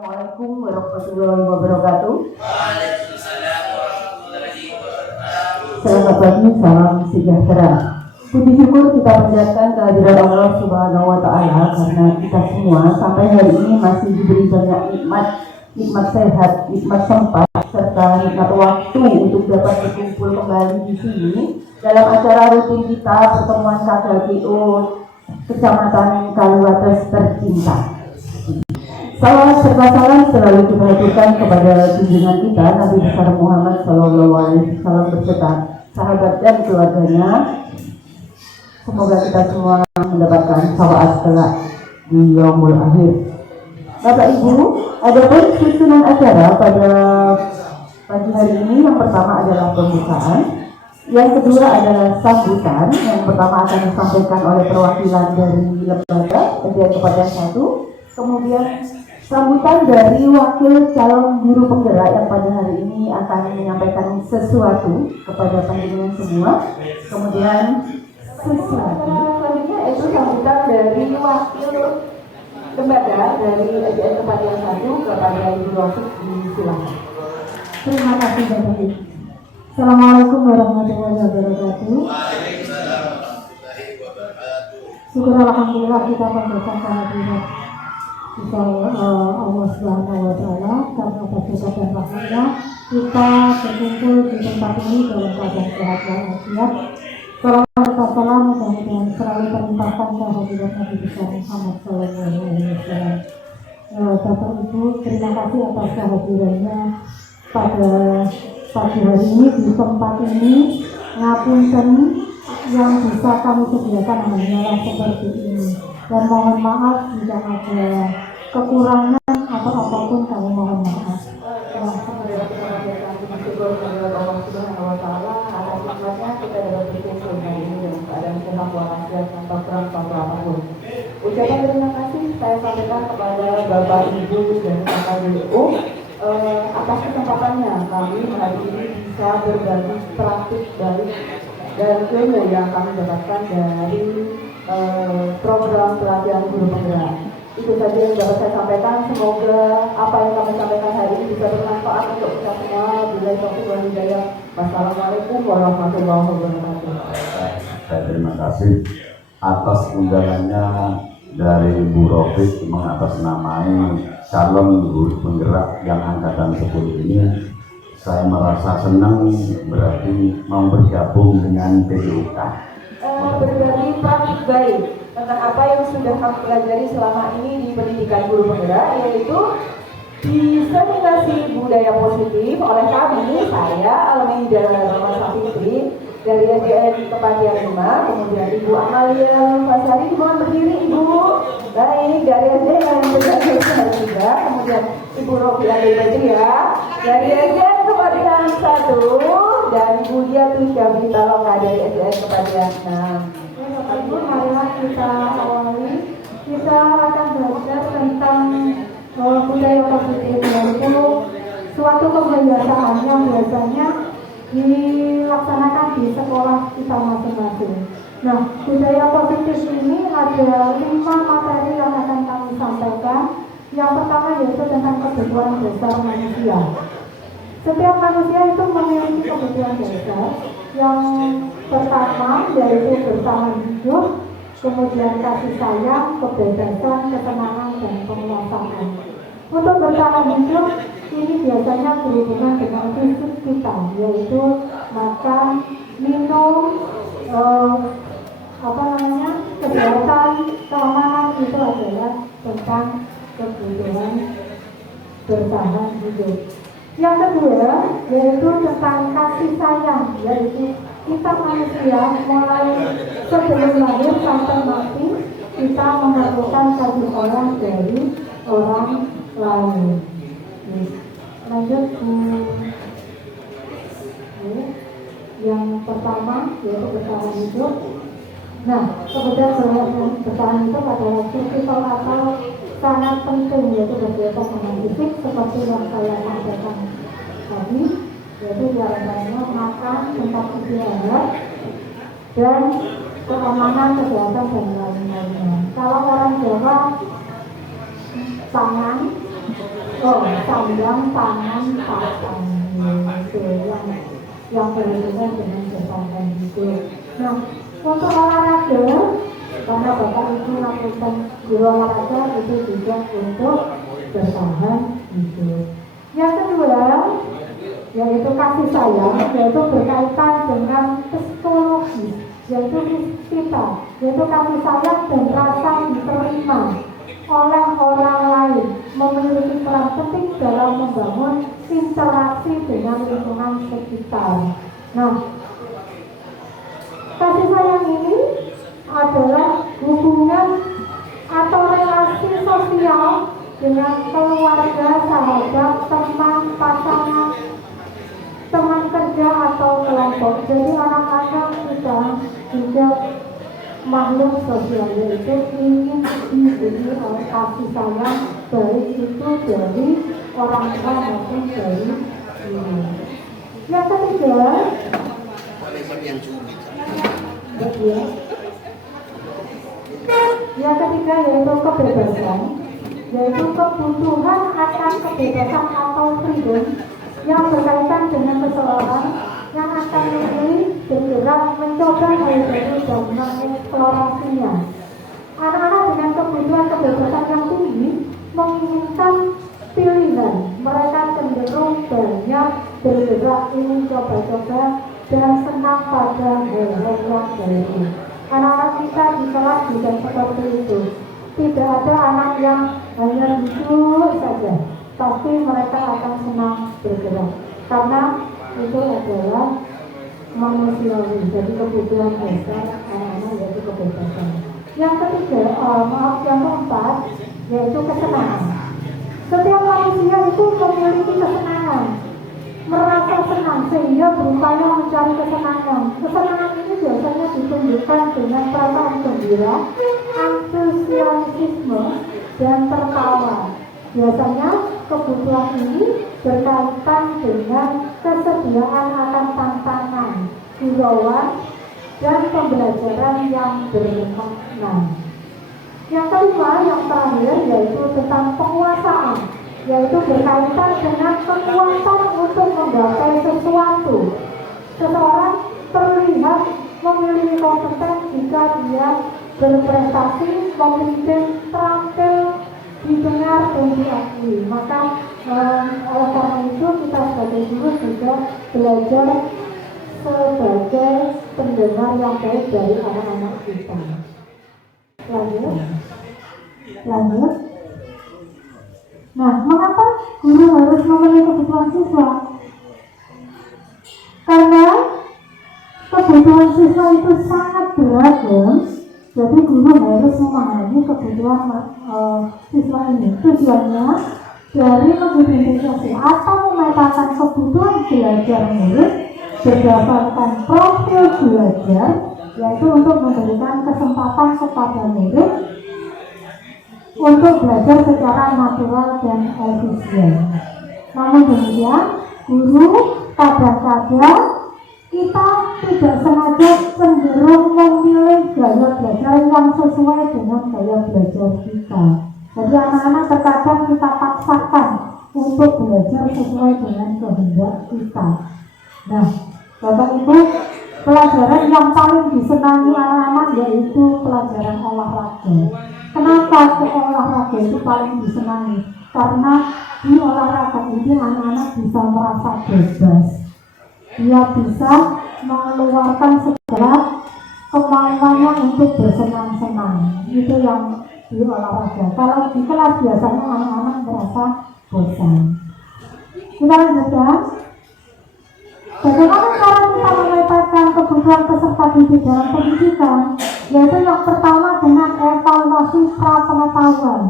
Assalamualaikum warahmatullahi wabarakatuh. Waalaikumsalam warahmatullahi wabarakatuh. Selamat pagi, salam sejahtera. Puji syukur kita panjatkan kehadiran Allah Subhanahu wa Ta'ala karena kita semua sampai hari ini masih diberi banyak nikmat sehat, nikmat sempat, serta nikmat waktu untuk dapat berkumpul kembali di sini dalam acara rutin kita pertemuan KKGO Kecamatan Kaliwates tercinta. Salam serta salam selalu kita haturkan kepada junjungan kita Nabi besar Muhammad SAW beserta sahabat dan keluarganya. Semoga kita semua mendapatkan syafaat kelak di yaumul akhir. Bapak Ibu, ada pun susunan acara pada pagi hari ini. Yang pertama adalah pembukaan, yang kedua adalah sambutan. Yang pertama akan disampaikan oleh perwakilan dari lembaga SDN Kepandian 1, kemudian sambutan dari wakil calon guru penggerak yang pada hari ini akan menyampaikan sesuatu kepada panjenengan semua. Kemudian sesuatu selanjutnya itu sambutan dari wakil lembaga dari SDN Kepandian 1 kepada Ibu Rofiq, silakan. Terima kasih Bapak Ibu. Assalamualaikum warahmatullahi wabarakatuh. Waalaikumsalam warahmatullahi wabarakatuh. Syukur alhamdulillah kita memberikan kehadiran kita Allah Subhanahu wa Ta'ala karena berkat dan rahmatnya kita berkumpul di tempat ini dalam keadaan sehat walafiat. Salam mudah-mudahan selalu terlimpahkan kehadiran Nabi besar Muhammad SAW. Bapak Ibu, terima kasih atas kehadirannya pada pagi hari ini di tempat ini. Ngapunten yang bisa kami sediakan hanyalah seperti ini, dan mohon maaf jika ada kekurangan atau apapun, kami mohon maaf. Allah Subhanahu wa Ta'ala atas nikmatnya kita dapat berkumpul hari ini dalam keadaan sehat walafiat tanpa perang tanpa apapun. Ucapan terima kasih saya sampaikan kepada Bapak Ibu dan KKGO atas kesempatannya kami hari ini bisa berbagi praktik dari ilmu yang kami dapatkan dari program pelatihan guru penggerak. Itu saja yang dapat saya sampaikan. Semoga apa yang kami sampaikan hari ini bisa bermanfaat untuk kita semua. Bila taufiq wal hidayah. Wassalamualaikum warahmatullahi wabarakatuh. Saya terima kasih atas undangannya dari Bu Rofiq mengatasnamai calon guru penggerak yang angkatan 10 ini. Saya merasa senang berarti mau bergabung dengan PDUK. Berbagi praktik baik tentang apa yang sudah kami pelajari selama ini di pendidikan guru penggerak, yaitu diseminasi budaya positif oleh kami, saya Almeida Rahman Fitri dari SDN Kepandian 5, kemudian Ibu Amalia Fasari, mohon berdiri Ibu. Baik, dari SDN Kepandian 3, kemudian Ibu Rofiq Badria dari SDN Kepandian 1, dan Ibu Diatusya Bitaloka dari SDN Kepandian 6. Bapak Ibu, marilah kita awali. Kita akan belajar tentang budaya positif, yaitu suatu kebiasaan yang biasanya dilaksanakan di sekolah kita masing-masing. Nah, budaya positif ini ada 5 materi yang akan kami sampaikan. Yang pertama yaitu tentang kebutuhan dasar manusia. Setiap manusia itu memiliki kebutuhan dasar. Yang pertama yaitu bertahan hidup, kemudian kasih sayang, kebebasan, ketenangan, dan penguasaan. Untuk bertahan hidup ini biasanya berhubungan dengan fisik kita, yaitu makan, minum, kesehatan, keamanan, itu adalah tentang kebutuhan bertahan hidup. Yang kedua yaitu tentang kasih sayang, yaitu kita manusia mulai sebelum lahir sampai mati kita memerlukan kasih sayang dari orang lain. Lanjut yang pertama yaitu bertahan hidup. Nah, kemudian bertahan hidup adalah kritikal atau sangat penting, yaitu berkaitan dengan fisik seperti yang saya sampaikan tadi, yaitu diantaranya makan, tempat istirahat, dan keamanan, kesehatan, dan lain-lainnya. Kalau orang Jawa, pangan, Oh, sayang tangan papan itu yang berhubungan dengan kesehatan itu. Nah, untuk olahraga, karena Bapak Ibu lakukan guru olahraga itu juga untuk bertahan hidup. Yang kedua, yaitu kasih sayang, yaitu berkaitan dengan psikologi, yaitu kita, yaitu kasih sayang dan rasa diterima oleh orang lain, memiliki peran penting dalam membangun interaksi dengan lingkungan sekitar. Nah, kasih sayang ini adalah hubungan atau relasi sosial dengan keluarga, sahabat, teman, pasangan, teman kerja atau kelompok. Jadi anak-anak kita juga makhluk sosial, yaitu ingin diberi oleh kasih sayang, baik itu dari orang tua maupun dari diri. Yang ketiga, yang ketiga yaitu kebebasan, yaitu kebutuhan akan kebebasan atau freedom yang berkaitan dengan seseorang yang akan memilih, bergerak, mencoba hal baru dan mengeksplorasinya. Anak-anak dengan kebutuhan kebebasan yang tinggi menginginkan pilihan. Mereka cenderung banyak bergerak, ingin coba-coba dan senang pada hal-hal yang baru. Anak-anak kita di kelas juga seperti itu. Tidak ada anak yang hanya duduk saja, pasti mereka akan senang bergerak, karena itu adalah manusiawi. Jadi kebutuhan dasar anak-anak yaitu kebebasan. Yang ketiga, yang keempat yaitu kesenangan. Setiap manusia itu memiliki kesenangan, merasa senang sehingga berupaya mencari kesenangan. Kesenangan ini biasanya ditunjukkan dengan perasaan gembira, antusiasme, dan tertawa. Biasanya kebutuhan ini berkaitan dengan kesediaan akan tantangan, gurauan, dan pembelajaran yang bermakna. Yang kelima, yang terakhir, yaitu tentang penguasaan, yaitu berkaitan dengan kekuatan untuk menggapai sesuatu. Seseorang terlihat memiliki kompeten jika dia berprestasi, memimpin, terampil, didengar dan diakui. Maka oleh karena itu kita sebagai guru juga belajar sebagai pendengar yang baik dari anak-anak kita. Lanjut. Nah, mengapa guru harus memenuhi kebutuhan siswa? Karena kebutuhan siswa itu sangat beragam. Jadi guru harus memahami kebutuhan siswa ini. Tujuannya dari mengidentifikasi atau memetakan kebutuhan belajar murid berdasarkan profil belajar, yaitu untuk memberikan kesempatan kepada murid untuk belajar secara natural dan efisien. Namun demikian, guru kadang-kadang kita tidak sengaja cenderung memilih gaya belajar yang sesuai dengan gaya belajar kita. Jadi anak-anak terkadang kita paksakan untuk belajar sesuai dengan kehendak kita. Nah, Bapak Ibu, pelajaran yang paling disenangi anak-anak yaitu pelajaran olahraga. Kenapa olahraga itu paling disenangi? Karena di olahraga ini anak-anak bisa merasa bebas. Dia bisa mengeluarkan segala kemampuannya untuk bersenang-senang. Itu yang di olahraga. Kalau di kelas biasanya anak-anak merasa bosan. Kita lanjutkan. Bagaimana cara kita memetakan kebutuhan peserta didik dalam pendidikan? Yaitu yang pertama dengan evaluasi pra-pengetahuan.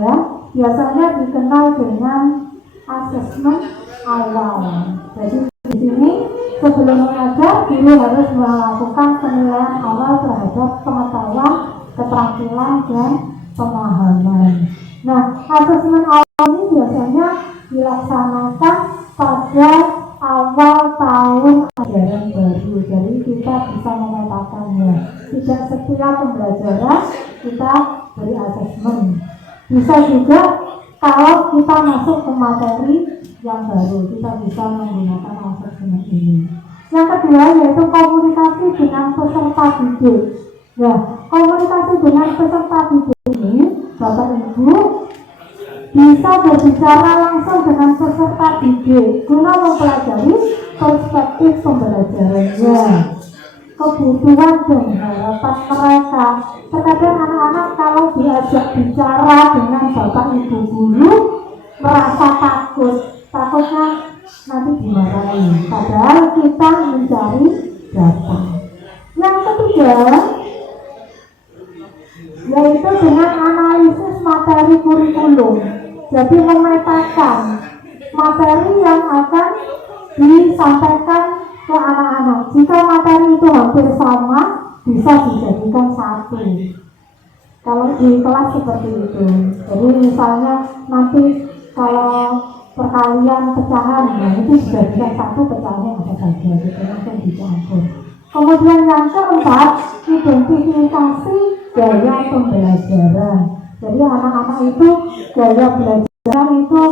Ya, biasanya dikenal dengan asesmen awal. Jadi di sini sebelum mengajar, guru harus melakukan penilaian awal terhadap pengetahuan, keterampilan, dan pemahaman. Nah, asesmen awal ini biasanya dilaksanakan pada awal tahun ajaran baru. Jadi kita bisa memetakannya. Tidak setiap pembelajaran kita beri asesmen. Bisa juga kalau kita masuk ke materi yang baru, kita bisa menggunakan asesmen ini. Yang kedua yaitu komunikasi dengan peserta didik. Nah, komunikasi dengan peserta didik ini, Bapak Ibu bisa berbicara langsung dengan peserta didik guna mempelajari perspektif pembelajarannya, kebutuhan dan harapan mereka. Terkadang anak-anak kalau diajak bicara dengan Bapak Ibu guru merasa takutnya nanti dimarahi, padahal kita mencari data. Yang ketiga yaitu dengan analisis materi kurikulum. Jadi memetakan materi yang akan disampaikan ke anak-anak. Jika materi itu hampir sama, bisa dijadikan satu. Kalau di kelas seperti itu. Jadi misalnya nanti kalau perkalian pecahan, nah itu dijadikan satu pecahannya apa saja, gitu langsung dicampur. Kemudian yang keempat, identifikasi gaya pembelajaran. Jadi anak-anak itu gaya belajar itu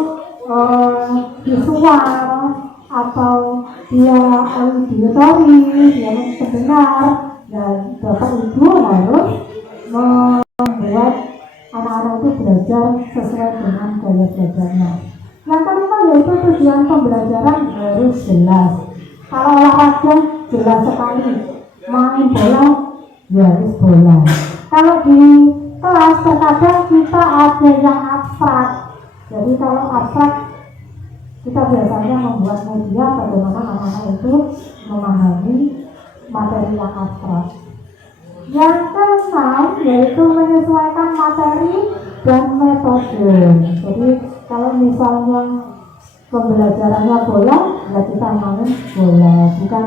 visual atau dia auditory, dia mendengar, dan Bapak Ibu harus membuat anak-anak itu belajar sesuai dengan gaya belajarnya. Yang kelima yaitu tujuan pembelajaran harus jelas. Kalau olahraga jelas sekali, main bola ya harus bola. Kalau di kelas terkadang kita ada yang abstrak. Jadi kalau abstrak kita biasanya membuat media bagaimana anak-anak itu memahami materi yang abstrak. Yang keenam yaitu menyesuaikan materi dan metode. Jadi kalau misalnya pembelajarannya bola, ya kita main bola, bukan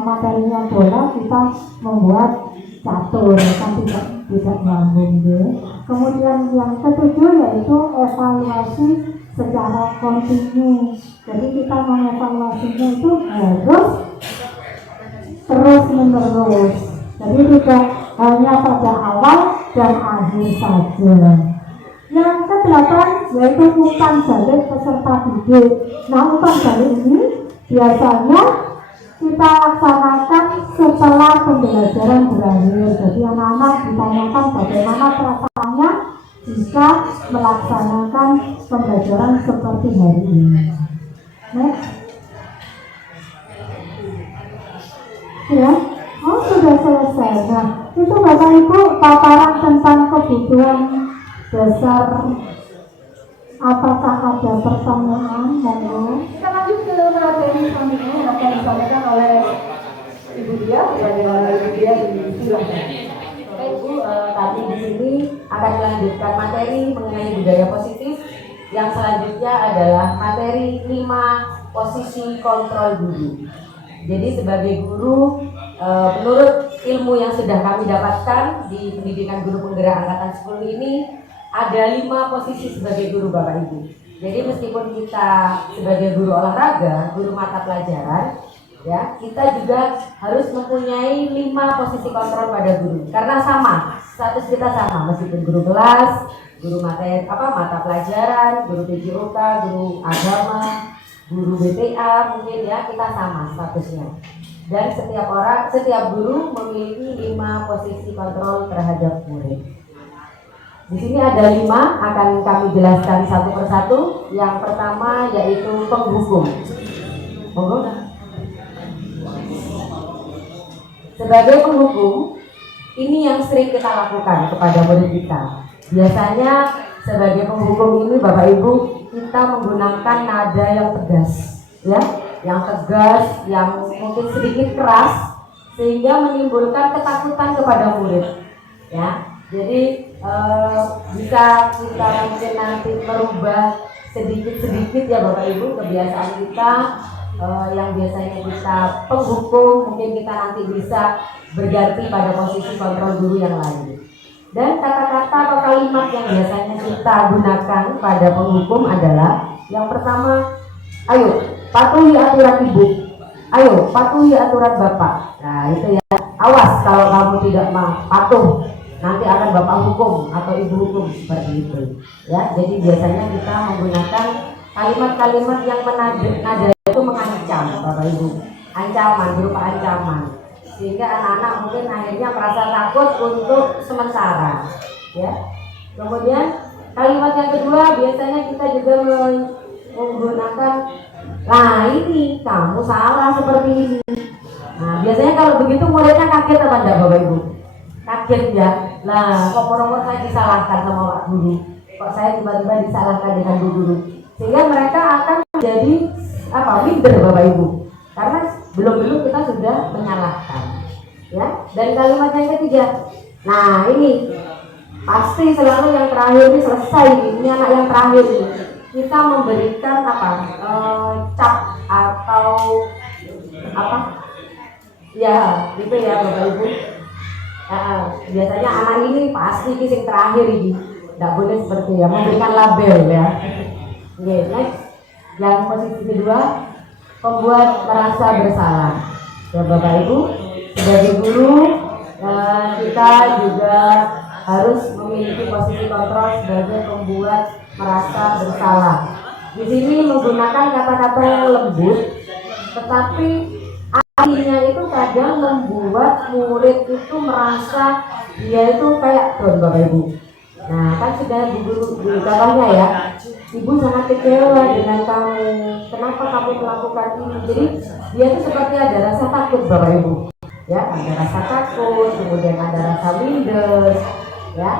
materinya bola kita membuat catur, kan tidak nyambung ya. Kemudian yang ketujuh yaitu evaluasi secara kontinu. Jadi kita mengevaluasinya itu harus terus menerus. Jadi tidak hanya pada awal dan akhir saja. Yang kedelapan yaitu umpan balik peserta didik. Nah, umpan balik ini biasanya kita laksanakan setelah pembelajaran berakhir. Jadi anak-anak ditanyakan bagaimana perasaannya jika melaksanakan pembelajaran seperti hari ini. Next. Ya, oh sudah selesai. Nah, itu Bapak Ibu paparan tentang kebutuhan dasar. Apakah ada pertanyaan? Kita lanjut ke materi selanjutnya yang akan disampaikan oleh Ibu Dia. Bagaimana Ibu Dia? Silahkan. Oke Ibu, kami di sini akan melanjutkan materi mengenai budaya positif. Yang selanjutnya adalah materi 5 posisi kontrol guru. Jadi sebagai guru, menurut ilmu yang sudah kami dapatkan di pendidikan guru penggerak angkatan 10 ini, ada 5 posisi sebagai guru Bapak Ibu. Jadi meskipun kita sebagai guru olahraga, guru mata pelajaran, ya kita juga harus mempunyai 5 posisi kontrol pada guru. Karena sama, status kita sama, meskipun guru kelas, guru mata pelajaran, guru PJOK, guru agama, guru BTA, mungkin ya kita sama statusnya. Dan setiap guru memiliki 5 posisi kontrol terhadap murid. Di sini ada 5, akan kami jelaskan satu persatu. Yang pertama yaitu penghukum. Sebagai penghukum, ini yang sering kita lakukan kepada murid kita. Biasanya sebagai penghukum ini Bapak Ibu, kita menggunakan nada yang tegas, ya, yang tegas, yang mungkin sedikit keras, sehingga menimbulkan ketakutan kepada murid, ya. Jadi bisa kita mungkin nanti merubah sedikit-sedikit ya Bapak Ibu kebiasaan kita yang biasanya kita penghukum, mungkin kita nanti bisa berganti pada posisi kontrol guru yang lain. Dan kata-kata atau kalimat yang biasanya kita gunakan pada penghukum adalah yang pertama, ayo patuhi aturan ibu, ayo patuhi aturan bapak. Nah itu ya, awas kalau kamu tidak patuh nanti akan bapak hukum atau ibu hukum seperti itu ya. Jadi biasanya kita menggunakan kalimat-kalimat yang nada itu mengancam bapak ibu, ancaman berupa ancaman, sehingga anak-anak mungkin akhirnya merasa takut untuk sementara ya. Kemudian kalimat yang kedua biasanya kita juga menggunakan, nah ini kamu salah seperti ini. Nah biasanya kalau begitu muridnya kaget apa enggak bapak ibu? Kaget ya. Nah kok saya disalahkan sama Pak Guru, kok saya tiba-tiba disalahkan dengan Bu Guru, sehingga mereka akan menjadi minder bapak ibu, karena belum kita sudah menyalahkan ya. Dan kalimat yang ketiga, nah ini pasti selalu yang terakhir ini selesai, ini anak yang terakhir ini kita memberikan cap atau ya gitu ya bapak ibu. Biasanya anak ini pasti yang terakhir ini, tidak boleh seperti ya, memberikan label ya. Oke, next yang posisi kedua, membuat merasa bersalah ya bapak ibu. Sebagai guru kita juga harus memiliki posisi kontrol sebagai pembuat merasa bersalah. Di sini menggunakan kata-kata yang lembut, tetapi artinya itu kadang membuat murid itu merasa dia itu kayak down bapak ibu. Nah kan sudah Bu Guru contohnya ya, ibu sangat kecewa dengan kamu, kenapa kamu melakukan ini. Jadi dia itu seperti ada rasa takut bapak ibu ya, ada rasa takut, kemudian ada rasa minder ya.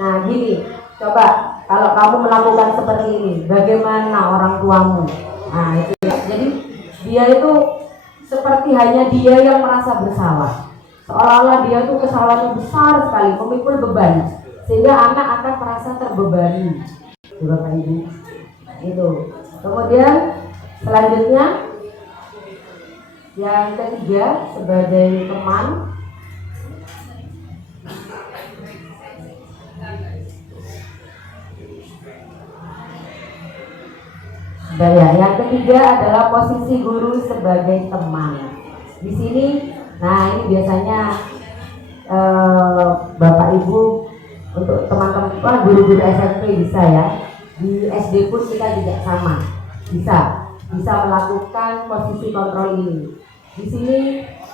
Nah gini, coba kalau kamu melakukan seperti ini, bagaimana orang tuamu? Nah itu ya. Jadi dia itu seperti hanya dia yang merasa bersalah, seolah-olah dia itu kesalahannya besar sekali, memikul beban, sehingga anak akan merasa terbebani bapak ibu itu. Kemudian selanjutnya yang ketiga, sebagai teman, yang ketiga adalah posisi guru sebagai teman. Di sini, nah ini biasanya bapak ibu untuk teman-teman guru-guru SMP bisa ya. Di SD pun kita juga sama, bisa melakukan posisi kontrol ini. Di sini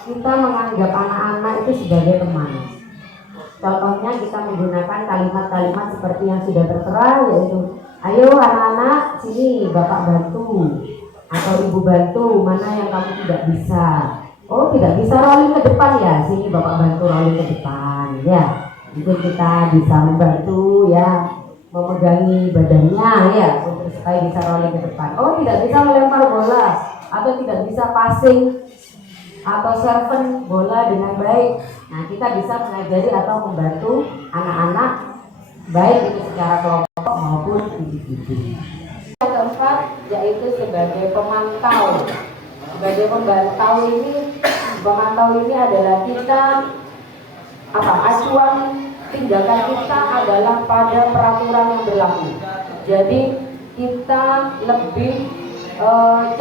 kita menganggap anak-anak itu sebagai teman. Contohnya kita menggunakan kalimat-kalimat seperti yang sudah tertera, yaitu ayo anak-anak sini bapak bantu atau ibu bantu, mana yang kamu tidak bisa. Oh tidak bisa rolling ke depan ya, sini bapak bantu rolling ke depan ya. Mungkin kita bisa membantu ya, memegangi badannya ya untuk supaya bisa rolling ke depan. Oh tidak bisa melempar bola atau tidak bisa passing atau serven bola dengan baik. Nah kita bisa mengajari atau membantu anak-anak baik itu secara kelompok maupun individu. Yang keempat yaitu sebagai pemantau. Sebagai pemantau ini adalah kita acuan tindakan kita adalah pada peraturan yang berlaku. Jadi kita lebih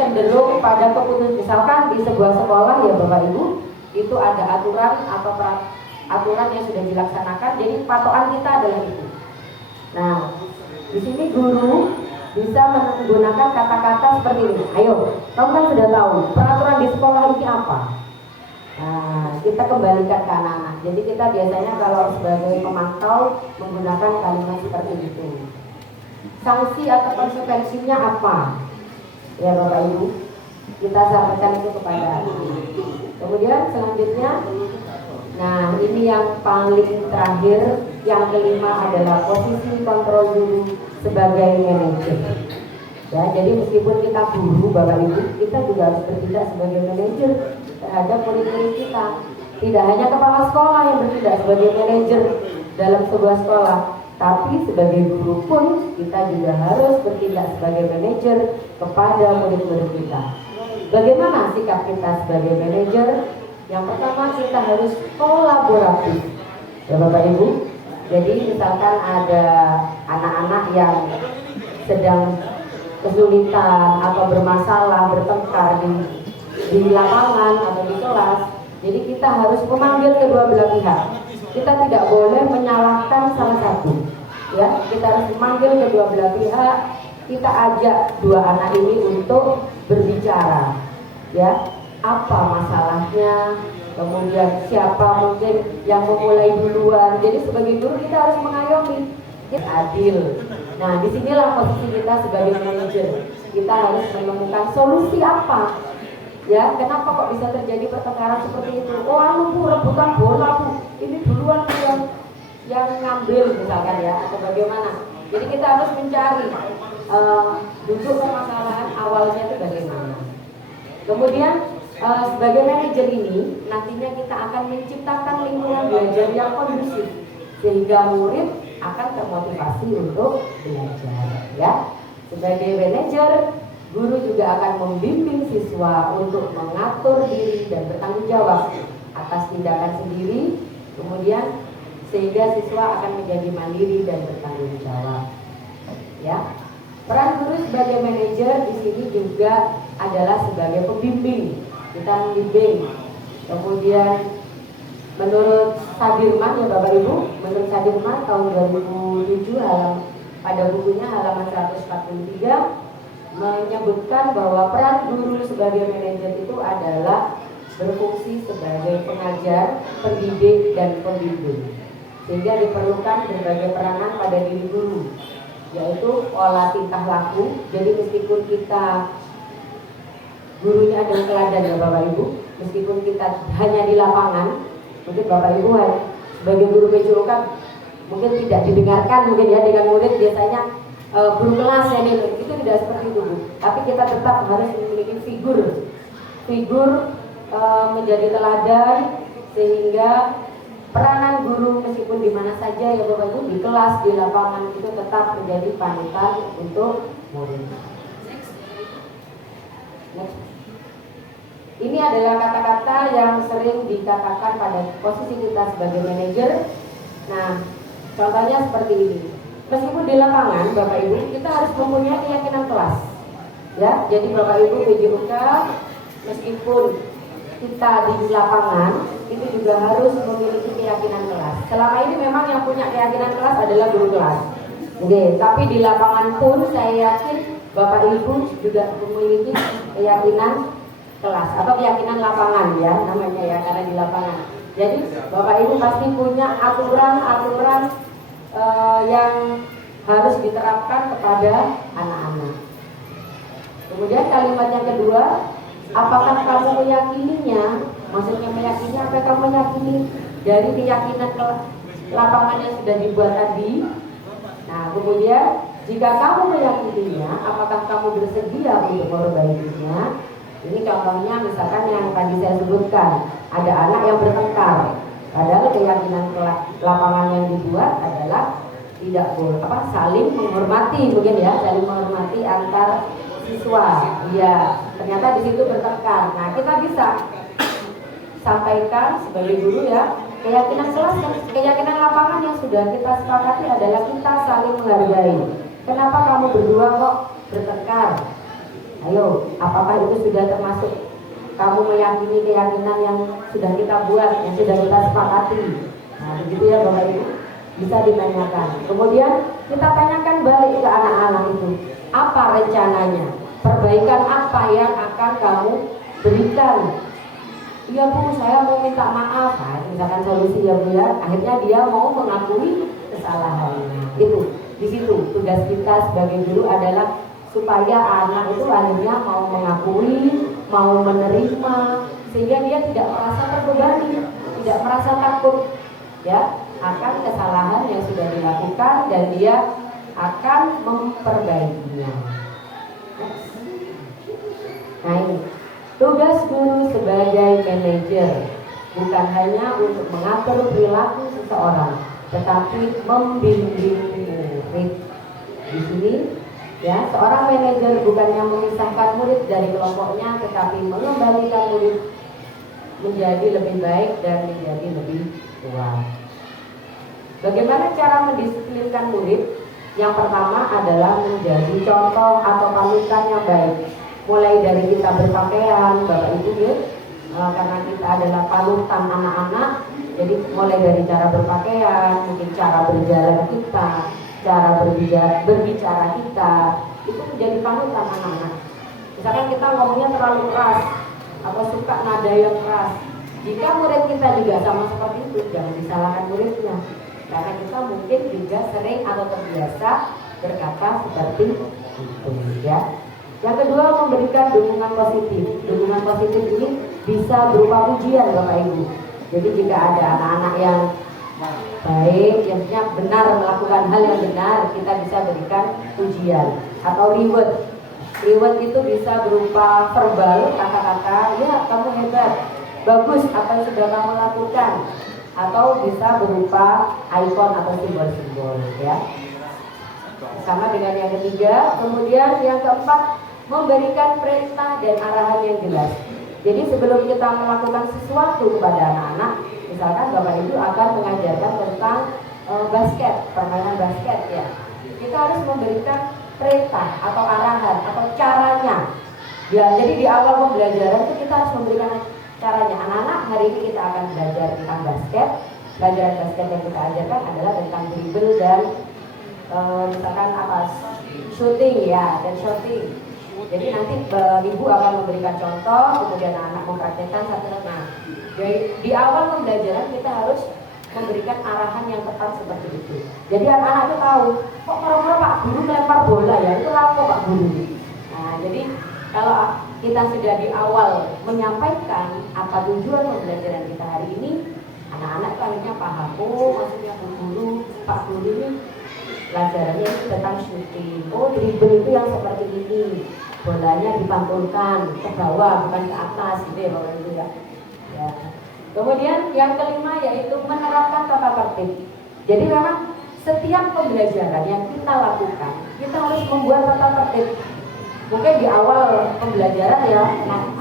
cenderung pada keputusan. Misalkan di sebuah sekolah ya bapak ibu, itu ada aturan atau aturan yang sudah dilaksanakan, jadi patokan kita adalah itu. Nah di sini guru bisa menggunakan kata-kata seperti ini. Ayo, kamu kan sudah tahu peraturan di sekolah ini apa. Nah kita kembalikan ke anak-anak. Jadi kita biasanya kalau sebagai pemantau menggunakan kalimat seperti itu. Sanksi atau konsekuensinya apa? Ya bapak ibu, kita sampaikan itu kepada anak. Kemudian selanjutnya, nah ini yang paling terakhir, yang kelima adalah posisi kontrol guru sebagai manajer. Ya, jadi meskipun kita guru bapak ibu, kita juga harus bertindak sebagai manajer terhadap murid-murid kita. Tidak hanya kepala sekolah yang bertindak sebagai manajer dalam sebuah sekolah, tapi sebagai guru pun kita juga harus bertindak sebagai manajer kepada murid-murid kita. Bagaimana sikap kita sebagai manajer? Yang pertama kita harus kolaboratif, ya Bapak Ibu. Jadi misalkan ada anak-anak yang sedang kesulitan atau bermasalah, bertengkar di lapangan atau di kelas, jadi kita harus memanggil kedua belah pihak. kita tidak boleh menyalahkan salah satu. Ya, kita harus memanggil kedua belah pihak, kita ajak dua anak ini untuk berbicara. Ya, apa masalahnya, kemudian siapa mungkin yang memulai duluan. Jadi sebagai guru kita harus mengayomi, kita adil. Nah, disinilah posisi kita sebagai manajer. Kita harus menemukan solusi apa. Ya, kenapa kok bisa terjadi pertengkaran seperti itu? Oh, Bu, rebutan bola, Bu. Ini duluan yang ngambil misalkan ya, atau bagaimana. Jadi kita harus mencari duduk permasalahan awalnya itu bagaimana. Kemudian sebagai manajer ini nantinya kita akan menciptakan lingkungan belajar yang kondusif sehingga murid akan termotivasi untuk belajar. Ya, sebagai manajer, guru juga akan membimbing siswa untuk mengatur diri dan bertanggung jawab atas tindakan sendiri, kemudian sehingga siswa akan menjadi mandiri dan bertanggung jawab. Ya, peran guru sebagai manajer di sini juga adalah sebagai pembimbing. Kita membimbing. Kemudian menurut Sadirman ya Bapak Ibu, menurut Sadirman tahun 2007 pada bukunya halaman 143 menyebutkan bahwa peran guru sebagai manajer itu adalah berfungsi sebagai pengajar, pendidik, dan pembimbing. Sehingga diperlukan berbagai peranan pada diri guru, yaitu pola tingkah laku. Jadi meskipun kita gurunya adalah teladan ya Bapak Ibu, meskipun kita hanya di lapangan, mungkin Bapak Ibu sebagai guru PJOK mungkin tidak didengarkan mungkin ya dengan murid biasanya guru kelas ya itu tidak seperti itu Bu. Tapi kita tetap harus memiliki figur menjadi teladan sehingga peranan guru meskipun di mana saja ya Bapak Ibu, di kelas, di lapangan itu tetap menjadi panutan untuk murid. Next. Ini adalah kata-kata yang sering dikatakan pada posisi kita sebagai manajer. Nah, contohnya seperti ini. Meskipun di lapangan Bapak Ibu kita harus mempunyai keyakinan kelas. Ya, jadi Bapak Ibu PJOK meskipun kita di lapangan itu juga harus memiliki keyakinan kelas. Selama ini memang yang punya keyakinan kelas adalah guru kelas. Oke, tapi di lapangan pun saya yakin Bapak Ibu juga memiliki keyakinan kelas atau keyakinan lapangan ya namanya ya, karena di lapangan. Jadi Bapak Ibu pasti punya aturan-aturan yang harus diterapkan kepada anak-anak. Kemudian kalimat yang kedua, apakah kamu meyakininya? Maksudnya meyakini, apakah kamu meyakini dari keyakinan lapangan yang sudah dibuat tadi? Nah, kemudian jika kamu meyakininya, apakah kamu bersedia untuk memperbaikinya? Ini contohnya misalkan yang tadi saya sebutkan, ada anak yang bertengkar, padahal keyakinan lapangan yang dibuat adalah tidak boleh saling menghormati mungkin ya, saling menghormati antar siswa. Ya, ternyata di situ bertengkar. Nah, kita bisa sampaikan sebagai guru ya, keyakinan kelas, keyakinan lapangan yang sudah kita sepakati adalah kita saling menghargai. Kenapa kamu berdua kok bertengkar? Ayo, apakah itu sudah termasuk kamu meyakini keyakinan yang sudah kita buat, yang sudah kita sepakati? Nah, begitu ya Bapak Ibu, bisa ditanyakan. Kemudian kita tanyakan balik ke anak-anak itu, apa rencananya? Perbaikan apa yang akan kamu berikan? Iya Bu, saya mau minta maaf. Nah, misalkan solusi ya Bu ya. Akhirnya dia mau mengakui kesalahannya. Itu di situ tugas kita sebagai guru adalah supaya anak itu akhirnya mau mengakui, mau menerima, sehingga dia tidak merasa terbebani, tidak merasa takut ya akan kesalahan yang sudah dilakukan dan dia akan memperbaikinya. Nah, ini tugas guru sebagai manajer bukan hanya untuk mengatur perilaku seseorang, tetapi membimbing murid. Di sini ya, seorang manajer bukannya memisahkan murid dari kelompoknya, tetapi mengembalikan murid menjadi lebih baik dan menjadi lebih kuat. Bagaimana cara mendisiplinkan murid? Yang pertama adalah menjadi contoh atau panutan yang baik. Mulai dari kita berpakaian, Bapak Ibu ya, karena kita adalah panutan anak-anak, Jadi mulai dari cara berpakaian, mungkin cara berjalan kita, cara berbicara kita, itu menjadi panutan anak-anak. Misalkan kita ngomongnya terlalu keras atau suka nada yang keras, jika murid kita juga sama seperti itu, jangan disalahkan muridnya, karena kita mungkin juga sering atau terbiasa berkata seperti itu, ya. Yang kedua, memberikan dukungan positif. Dukungan positif ini bisa berupa pujian, Bapak Ibu. Jadi jika ada anak-anak yang baik, yang benar melakukan hal yang benar, kita bisa berikan pujian atau reward. Reward itu bisa berupa verbal, kata-kata, ya kamu hebat, bagus apa yang sudah kamu lakukan, atau bisa berupa ikon atau simbol-simbol, ya. Sama dengan yang ketiga. Kemudian yang keempat, memberikan perintah dan arahan yang jelas. Jadi sebelum kita melakukan sesuatu kepada anak-anak, misalkan Bapak Ibu akan mengajarkan tentang basket, permainan basket, ya, kita harus memberikan perintah atau arahan atau caranya, ya. Jadi di awal pembelajaran itu kita harus memberikan caranya. Anak-anak, hari ini kita akan belajar tentang basket. Pelajaran basket yang kita ajarkan adalah tentang dribble dan misalkan apa, shooting, ya, dan shooting. Jadi nanti ibu akan memberikan contoh, kemudian anak mempraktekkan satu. Nah, di awal pembelajaran kita harus memberikan arahan yang tepat seperti itu. Jadi anak-anak itu tahu, kok orang-orang Pak Guru melempar bola, ya itu apa Pak Guru. Nah, jadi kalau kita sudah di awal menyampaikan apa tujuan pembelajaran kita hari ini, anak-anak akhirnya paham. Oh, maksudnya Bu Guru, Pak Guru ini pelajarannya itu tentang shooting. Oh, dribble itu yang seperti ini, bolanya dipantulkan ke bawah bukan ke atas, gitu ya Bapak Ibu, ya. Ya. Kemudian yang kelima yaitu menerapkan tata tertib. Jadi memang setiap pembelajaran yang kita lakukan, kita harus membuat tata tertib. Mungkin di awal pembelajaran, ya,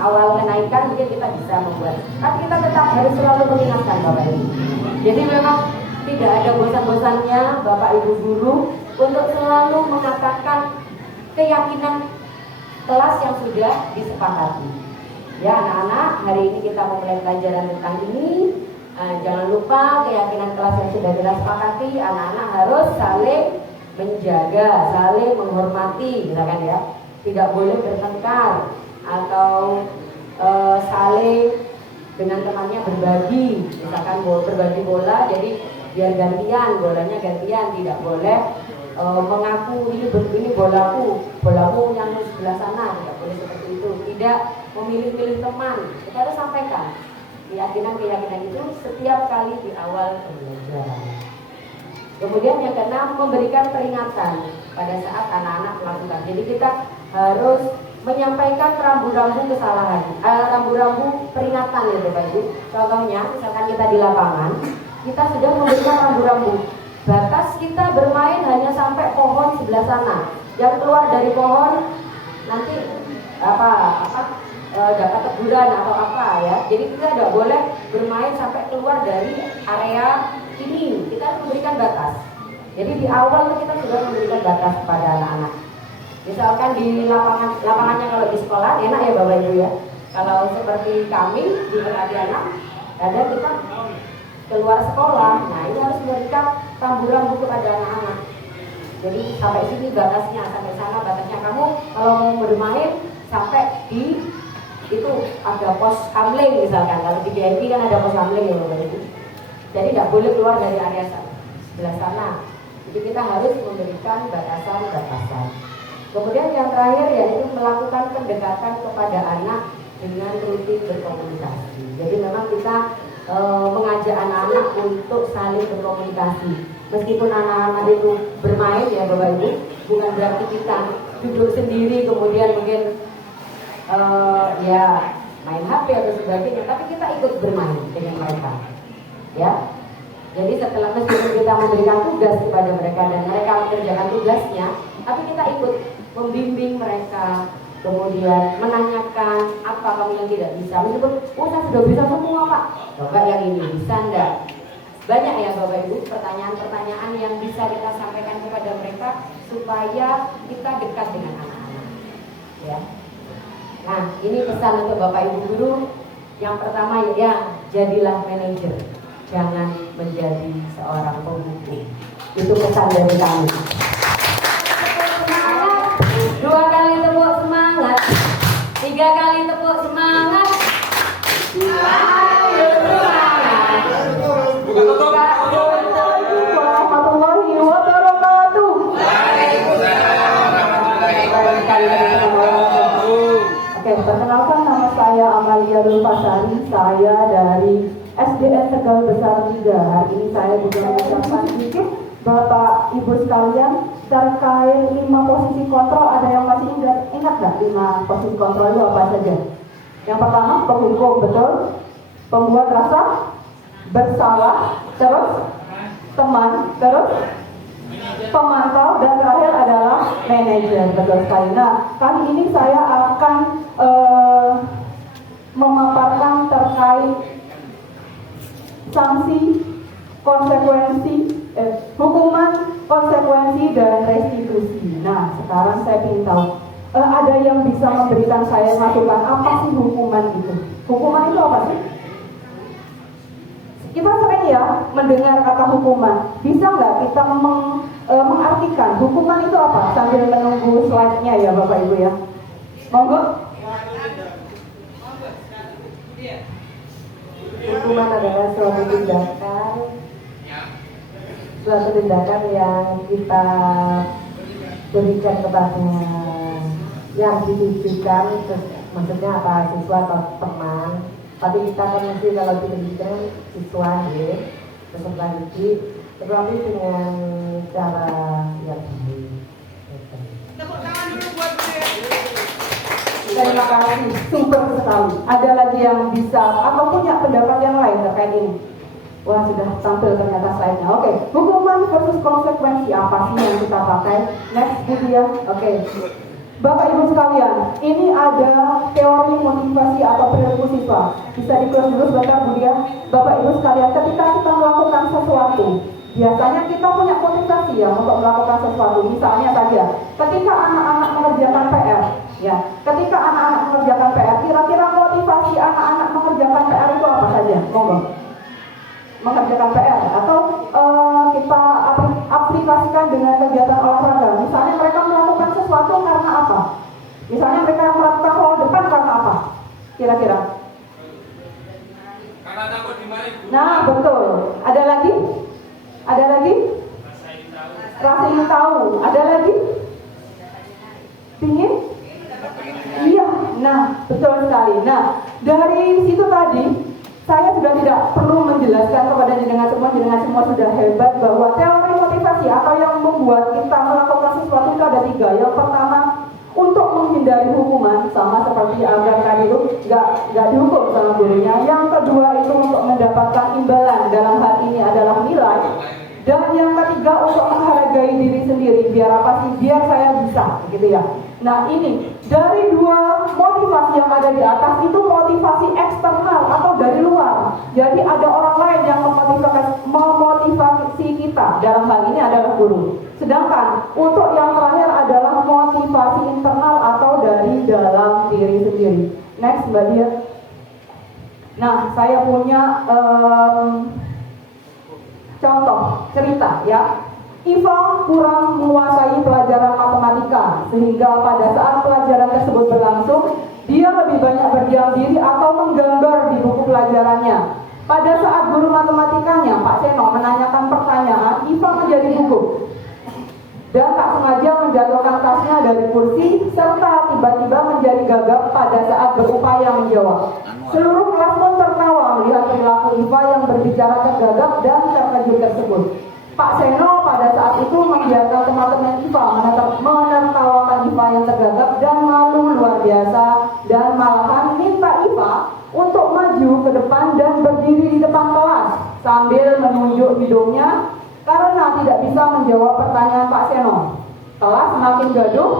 awal kenaikan mungkin kita bisa membuat, tapi kita tetap harus selalu mengingatkan Bapak Ibu. Jadi memang tidak ada bosan-bosannya Bapak Ibu guru untuk selalu mengatakan keyakinan kelas yang sudah disepakati. Ya anak-anak, hari ini kita memulai pelajaran tentang ini. Jangan lupa keyakinan kelas yang sudah kita sepakati. Anak-anak harus saling menjaga, saling menghormati, misalkan, ya. Tidak boleh bertengkar atau saling dengan temannya berbagi, misalkan berbagi bola, jadi biar gantian, bolanya gantian, tidak boleh mengaku ini bolaku yang sebelah sana, tidak boleh seperti itu. Tidak memilih-milih teman, kita harus sampaikan keyakinan itu setiap kali di awal pembelajaran. Kemudian yang keenam, memberikan peringatan pada saat anak-anak melakukan. Jadi kita harus menyampaikan rambu-rambu kesalahan, rambu-rambu peringatan, ya Bapak Ibu. Contohnya, misalkan kita di lapangan, kita sudah memberikan rambu-rambu. Batas kita bermain hanya sampai pohon sebelah sana. Yang keluar dari pohon nanti dapat teguran atau apa, ya. Jadi kita tidak boleh bermain sampai keluar dari area ini. Kita harus memberikan batas. Jadi di awal kita sudah memberikan batas kepada anak-anak. Misalkan di lapangannya kalau di sekolah enak, ya Bapak Ibu, ya. Kalau seperti kami di Pontianak, ada kita keluar sekolah, nah ini harus memberikan rambu-rambu kepada anak-anak. Jadi sampai sini batasnya, sampai sana batasnya. Kamu kalau mau bermain sampai di itu ada pos kamling, misalkan. Kalau di GNP kan ada pos kamling, ya Bapak Ibu. Jadi tidak boleh keluar dari area sebelah sana. Jadi kita harus memberikan batasan-batasan. Kemudian yang terakhir yaitu melakukan pendekatan kepada anak dengan rutin berkomunikasi. Jadi memang kita mengajak anak-anak untuk saling berkomunikasi. Meskipun anak-anak itu bermain, ya Bapak Ibu, bukan berarti kita duduk sendiri kemudian mungkin ya main HP atau sebagainya, tapi kita ikut bermain dengan mereka, ya. Jadi setelah meskipun kita memberikan tugas kepada mereka dan mereka mengerjakan tugasnya, tapi kita ikut membimbing mereka, kemudian menanyakan apa kamu yang tidak bisa. Meskipun saya sudah bisa semua Pak, coba yang ini bisa enggak? Banyak, ya Bapak Ibu, pertanyaan-pertanyaan yang bisa kita sampaikan kepada mereka supaya kita dekat dengan anak-anak, ya. Nah, ini pesan untuk Bapak Ibu guru. Yang pertama, ya, jadilah manajer. jangan menjadi seorang pembuku. Itu pesan dari kami. Semangat, 2 kali tepuk semangat, 3 kali tepuk semangat. Ayo semangat. Assalamualaikum warahmatullahi wabarakatuh. Oke, perkenalkan nama saya Amalia Lulfasari. Saya dari SDN Tegal Besar 3. Hari ini saya juga mengucapkan sedikit Bapak Ibu sekalian terkait 5 posisi kontrol. Ada yang masih ingat nggak 5 posisi kontrol itu apa saja? Yang pertama, penghukum, betul. Pembuat rasa bersalah, terus teman, terus pemantau, dan terakhir adalah manajer, betul sekali. Nah, kali ini saya akan memaparkan terkait sanksi, konsekuensi, hukuman, konsekuensi, dan restitusi. Nah, sekarang saya ingin tahu, ada yang bisa memberikan saya masukan apa sih hukuman itu? Hukuman itu apa sih? Kita sering ya mendengar kata hukuman. Bisa nggak kita mengartikan hukuman itu apa? Sambil menunggu slide-nya ya Bapak Ibu ya. Monggo. Hukuman adalah suatu tindakan yang kita berikan kepada yang ditujukan, maksudnya apa, siswa atau teman. Tapi kita kan mesti kalau ditujukan siswa ya, peserta didik, tetapi dengan cara yang baik. Terima kasih, super sekali. Ada lagi yang bisa atau punya pendapat yang lain terkait ini? Wah, sudah tampil ternyata slide-nya. Oke, hukuman versus konsekuensi apa sih yang kita pakai? Next, Bu Dia. Oke. Bapak Ibu sekalian, ini ada teori motivasi atau perilaku siswa. Bisa di-close dulu sebentar Bu Dia. Bapak Ibu sekalian, ketika kita melakukan sesuatu, biasanya kita punya motivasi ya untuk melakukan sesuatu. Misalnya saja, ketika anak-anak mengerjakan PR, ya, ketika anak-anak mengerjakan PR, kira-kira motivasi anak-anak mengerjakan PR itu apa saja? Monggo. Mengerjakan PR atau kita aplikasikan dengan kegiatan olahraga. Misalnya mereka melakukan sesuatu karena apa? Misalnya mereka melakukan roll depan karena apa? Kira-kira? Karena takut dimarahin. Nah, betul. Ada lagi? Ada lagi? Rasa ingin tahu. Ada lagi? Pingin? Iya. Nah, betul sekali. Nah, dari situ tadi saya sudah tidak perlu menjelaskan kepada jenengan semua sudah hebat bahwa teori motivasi atau yang membuat kita melakukan sesuatu itu ada 3. Yang pertama, untuk menghindari hukuman, sama seperti agar tadi itu nggak dihukum sama gurunya. Yang kedua itu untuk mendapatkan imbalan, dalam hal ini adalah nilai. Dan yang ketiga untuk menghargai diri sendiri, biar apa sih? Biar saya bisa, gitu ya. Nah ini, dari 2 motivasi yang ada di atas itu motivasi eksternal atau dari luar. Jadi ada orang lain yang memotivasi kita, dalam hal ini adalah guru. Sedangkan untuk yang terakhir adalah motivasi internal atau dari dalam diri sendiri. Next Mbak Dia. Nah saya punya contoh cerita ya. Iva kurang menguasai pelajaran matematika sehingga pada saat pelajaran tersebut berlangsung dia lebih banyak berdiam diri atau menggambar di buku pelajarannya. Pada saat guru matematikanya Pak Seno menanyakan pertanyaan, Iva menjadi gugup dan tak sengaja menjatuhkan tasnya dari kursi serta tiba-tiba menjadi gagap pada saat berupaya menjawab. Seluruh kelas pun tertawa melihat perilaku Iva yang berbicara tergagap dan terkejut tersebut. Pak Seno pada saat itu membiarkan teman-teman Iva menertawakan Iva yang tergagap dan malu luar biasa, dan malahan minta Iva untuk maju ke depan dan berdiri di depan kelas sambil menunjuk hidungnya karena tidak bisa menjawab pertanyaan Pak Seno. Kelas semakin gaduh.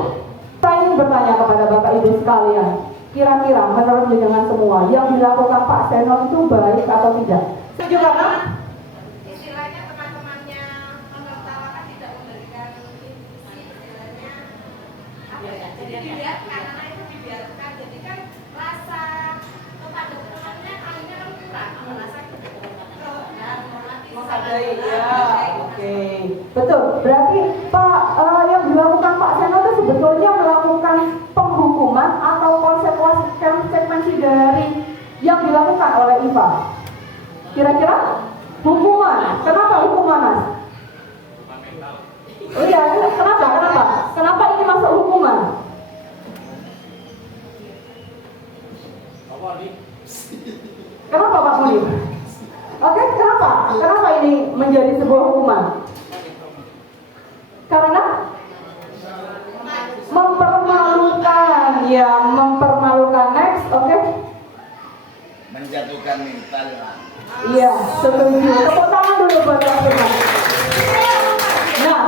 Saya ingin bertanya kepada Bapak Ibu sekalian, kira-kira menurut jenengan semua yang dilakukan Pak Seno itu baik atau tidak? Setuju karena? Istilahnya teman-temannya menertawakan, tidak memberikan istilahnya apa ya? Jadi dibiarkan, anak itu dibiarkan. Jadi kan rasa kepada temannya akhirnya kan kurang, rasa Ya, oke. Betul. Berarti Pak yang dilakukan Pak Seno itu sebetulnya melakukan penghukuman atau konsekuensi dari yang dilakukan oleh IPA. Kira-kira hukuman. Kenapa hukuman, Mas? Oh iya, kenapa? Kenapa ini masuk hukuman? Kenapa Pak Muni? Oke, kenapa? Kenapa ini menjadi sebuah hukuman? Karena mempermalukan, ya mempermalukan. Next, oke? Menjatuhkan mental. Iya, setuju. Tepuk tangan dulu buat Pak Firman. Nah,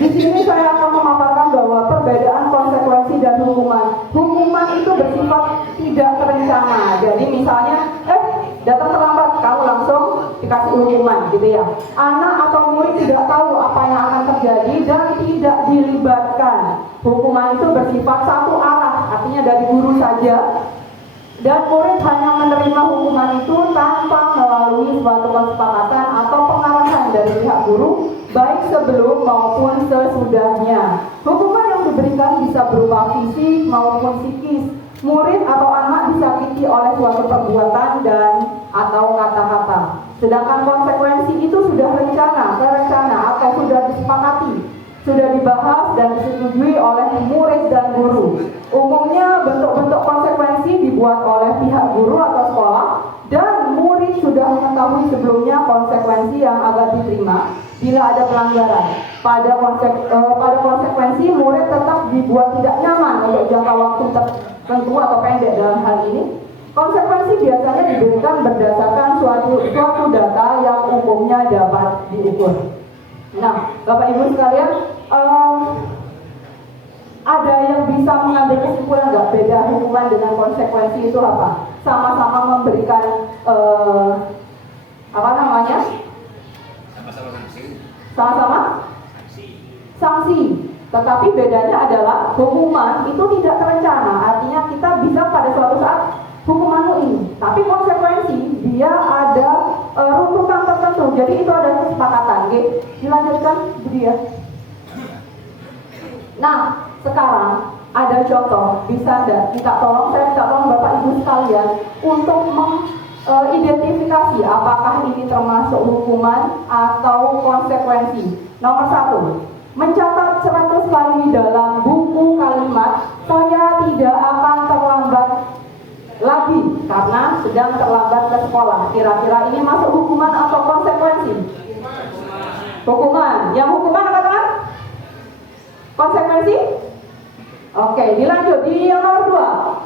di sini saya akan memaparkan bahwa perbedaan konsekuensi dan hukuman. Hukuman itu bersifat tidak terencana. Jadi misalnya, datang terlambat, kamu langsung dikasih hukuman, gitu ya. Anak atau murid tidak tahu apa yang akan terjadi dan tidak dilibatkan. Hukuman itu bersifat satu arah, artinya dari guru saja. Dan murid hanya menerima hukuman itu tanpa melalui suatu kesepakatan atau pengarahan dari pihak guru, baik sebelum maupun sesudahnya. Hukuman yang diberikan bisa berupa fisik maupun psikis. Murid atau anak disakiti oleh suatu perbuatan dan atau kata-kata. Sedangkan konsekuensi itu sudah terencana atau sudah disepakati, sudah dibahas dan disetujui oleh murid dan guru. Umumnya bentuk-bentuk konsekuensi dibuat oleh pihak guru atau sekolah, dan murid sudah mengetahui sebelumnya konsekuensi yang akan diterima bila ada pelanggaran. Pada konsekuensi, murid tetap dibuat tidak nyaman untuk jangka waktu tertentu atau pendek. Dalam hal ini, konsekuensi biasanya diberikan berdasarkan suatu data yang umumnya dapat diukur. Nah, Bapak Ibu sekalian, ada yang bisa mengambil kesimpulan nggak beda hukuman dengan konsekuensi itu apa? Sama-sama memberikan sama-sama sanksi. Tetapi bedanya adalah hukuman itu tidak terencana. Artinya kita bisa pada suatu saat hukuman ini, tapi konsekuensi dia ada runtutan tertentu. Jadi itu ada kesepakatan. Oke? Dilanjutkan, dia. Nah, sekarang ada contoh. Bisa saya minta tolong Bapak Ibu sekalian untuk mengidentifikasi apakah ini termasuk hukuman atau konsekuensi. Nomor 1, mencatat 100 kali dalam buku kalimat saya tidak akan terlambat lagi karena sedang terlambat ke sekolah. Kira-kira ini masuk hukuman atau konsekuensi? Hukuman. Yang hukuman apa teman? Konsekuensi? Oke, dilanjut di yang nomor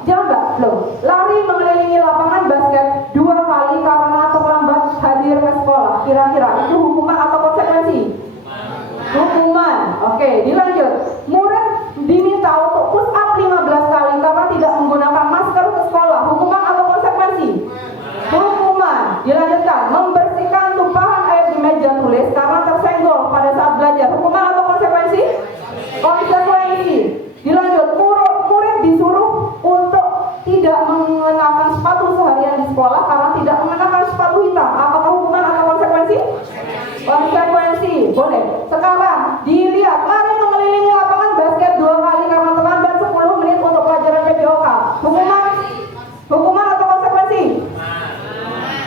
2. Jangan lari mengelilingi lapangan basket 2 kali karena terlambat hadir ke sekolah. Kira-kira itu hukuman atau konsekuensi? Hukuman. Oke, dilanjut. Murid diminta untuk push up 15 kali karena tidak menggunakan masker ke sekolah. Hukuman atau konsekuensi? Hukuman. Dilanjutkan. Membersihkan tumpahan air di meja tulis karena tersenggol pada saat belajar. Hukuman atau konsekuensi? Konsekuensi. Dilanjut. Murid disuruh untuk tidak mengenakan sepatu seharian di sekolah karena tidak mengenakan sepatu hitam. Apakah hukuman atau konsekuensi? Konsekuensi. Boleh. Sekarang dilihat lari mengelilingi lapangan basket 2 kali karena terlambat 10 menit untuk pelajaran PJOK. Hukuman atau konsekuensi?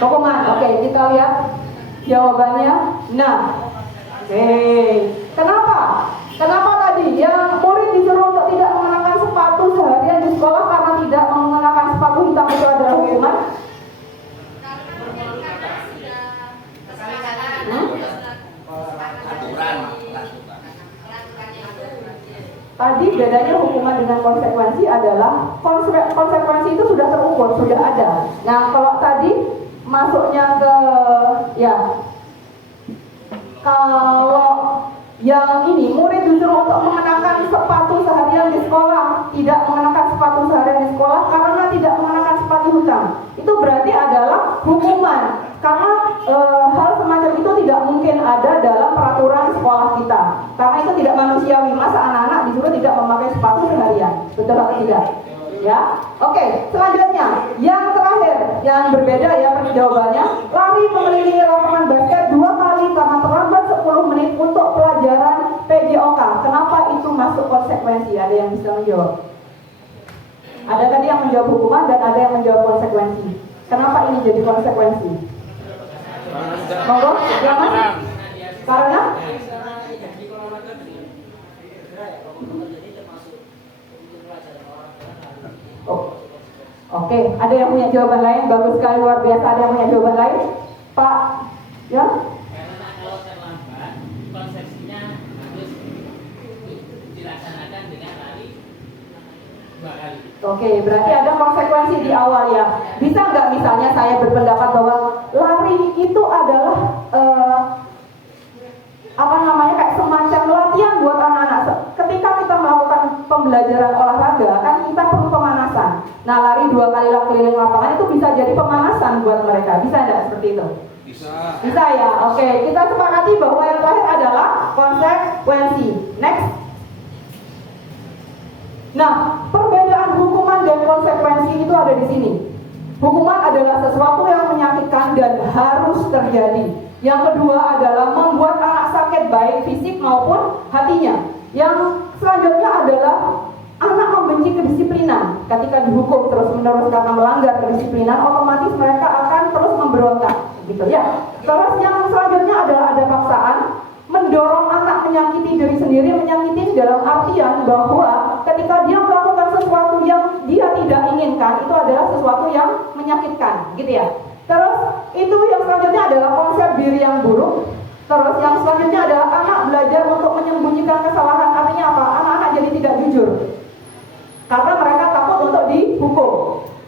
Hukuman. Oke, kita lihat jawabannya. Nah, kenapa tadi yang murid disuruh untuk tidak mengenakan sepatu seharian di sekolah karena tidak mengenakan sepatu hitam itu adalah hukuman? Tadi bedanya hukuman dengan konsekuensi adalah konsekuensi itu sudah terukur, sudah ada. Nah, kalau tadi masuknya ke kalau yang ini murid disuruh untuk mengenakan sepatu seharian di sekolah, tidak mengenakan sepatu seharian di sekolah karena tidak mengenakan sepatu hitam. Itu berarti adalah hukuman. Karena hal semacam itu tidak mungkin ada dalam peraturan sekolah kita. Karena itu tidak manusiawi. Masa anak-anak disuruh tidak memakai sepatu seharian? Betul atau tidak? Ya. Oke, selanjutnya yang terakhir yang berbeda ya jawabannya. Lari mengelilingi lapangan basket 2 kali karena terlambat 10 menit untuk pelajaran PJOK. Kenapa itu masuk konsekuensi? Ada yang bisa menjawab? Ada tadi yang menjawab hukuman dan ada yang menjawab konsekuensi. Kenapa ini jadi konsekuensi? Monggo, ya Mas. Karena Oke, ada yang punya jawaban lain? Bagus sekali, luar biasa. Ada yang punya jawaban lain? Pak, ya? Karena kalau terlambat, konsepsinya harus dilaksanakan dengan lari 2 kali. Oke, berarti ada konsekuensi di awal ya. Bisa nggak misalnya saya berpendapat bahwa lari itu adalah kayak semacam latihan buat anak-anak. Ketika kita melakukan pembelajaran olahraga, kan kita perlu pemanasan. Nah, lari 2 kali keliling lapangan itu bisa jadi pemanasan buat mereka. Bisa nggak seperti itu? Bisa ya. Oke, kita sepakati bahwa yang terakhir adalah konsekuensi. Next. Nah, perbedaan hukuman dan konsekuensi itu ada di sini. Hukuman adalah sesuatu yang menyakitkan dan harus terjadi. Yang kedua adalah membuat anak sakit baik fisik maupun hatinya. Yang selanjutnya adalah anak membenci kedisiplinan. Ketika dihukum terus-menerus karena melanggar kedisiplinan, otomatis mereka akan terus memberontak, gitu ya. Terus yang selanjutnya adalah ada paksaan, mendorong anak menyakiti diri sendiri, menyakiti dalam artian bahwa ketika dia melakukan sesuatu yang dia tidak inginkan, itu adalah sesuatu yang menyakitkan, gitu ya. Terus itu yang selanjutnya adalah konsep diri yang buruk. Terus yang selanjutnya adalah anak belajar untuk menyembunyikan kesalahan. Artinya apa? Anak-anak jadi tidak jujur karena mereka takut untuk dihukum.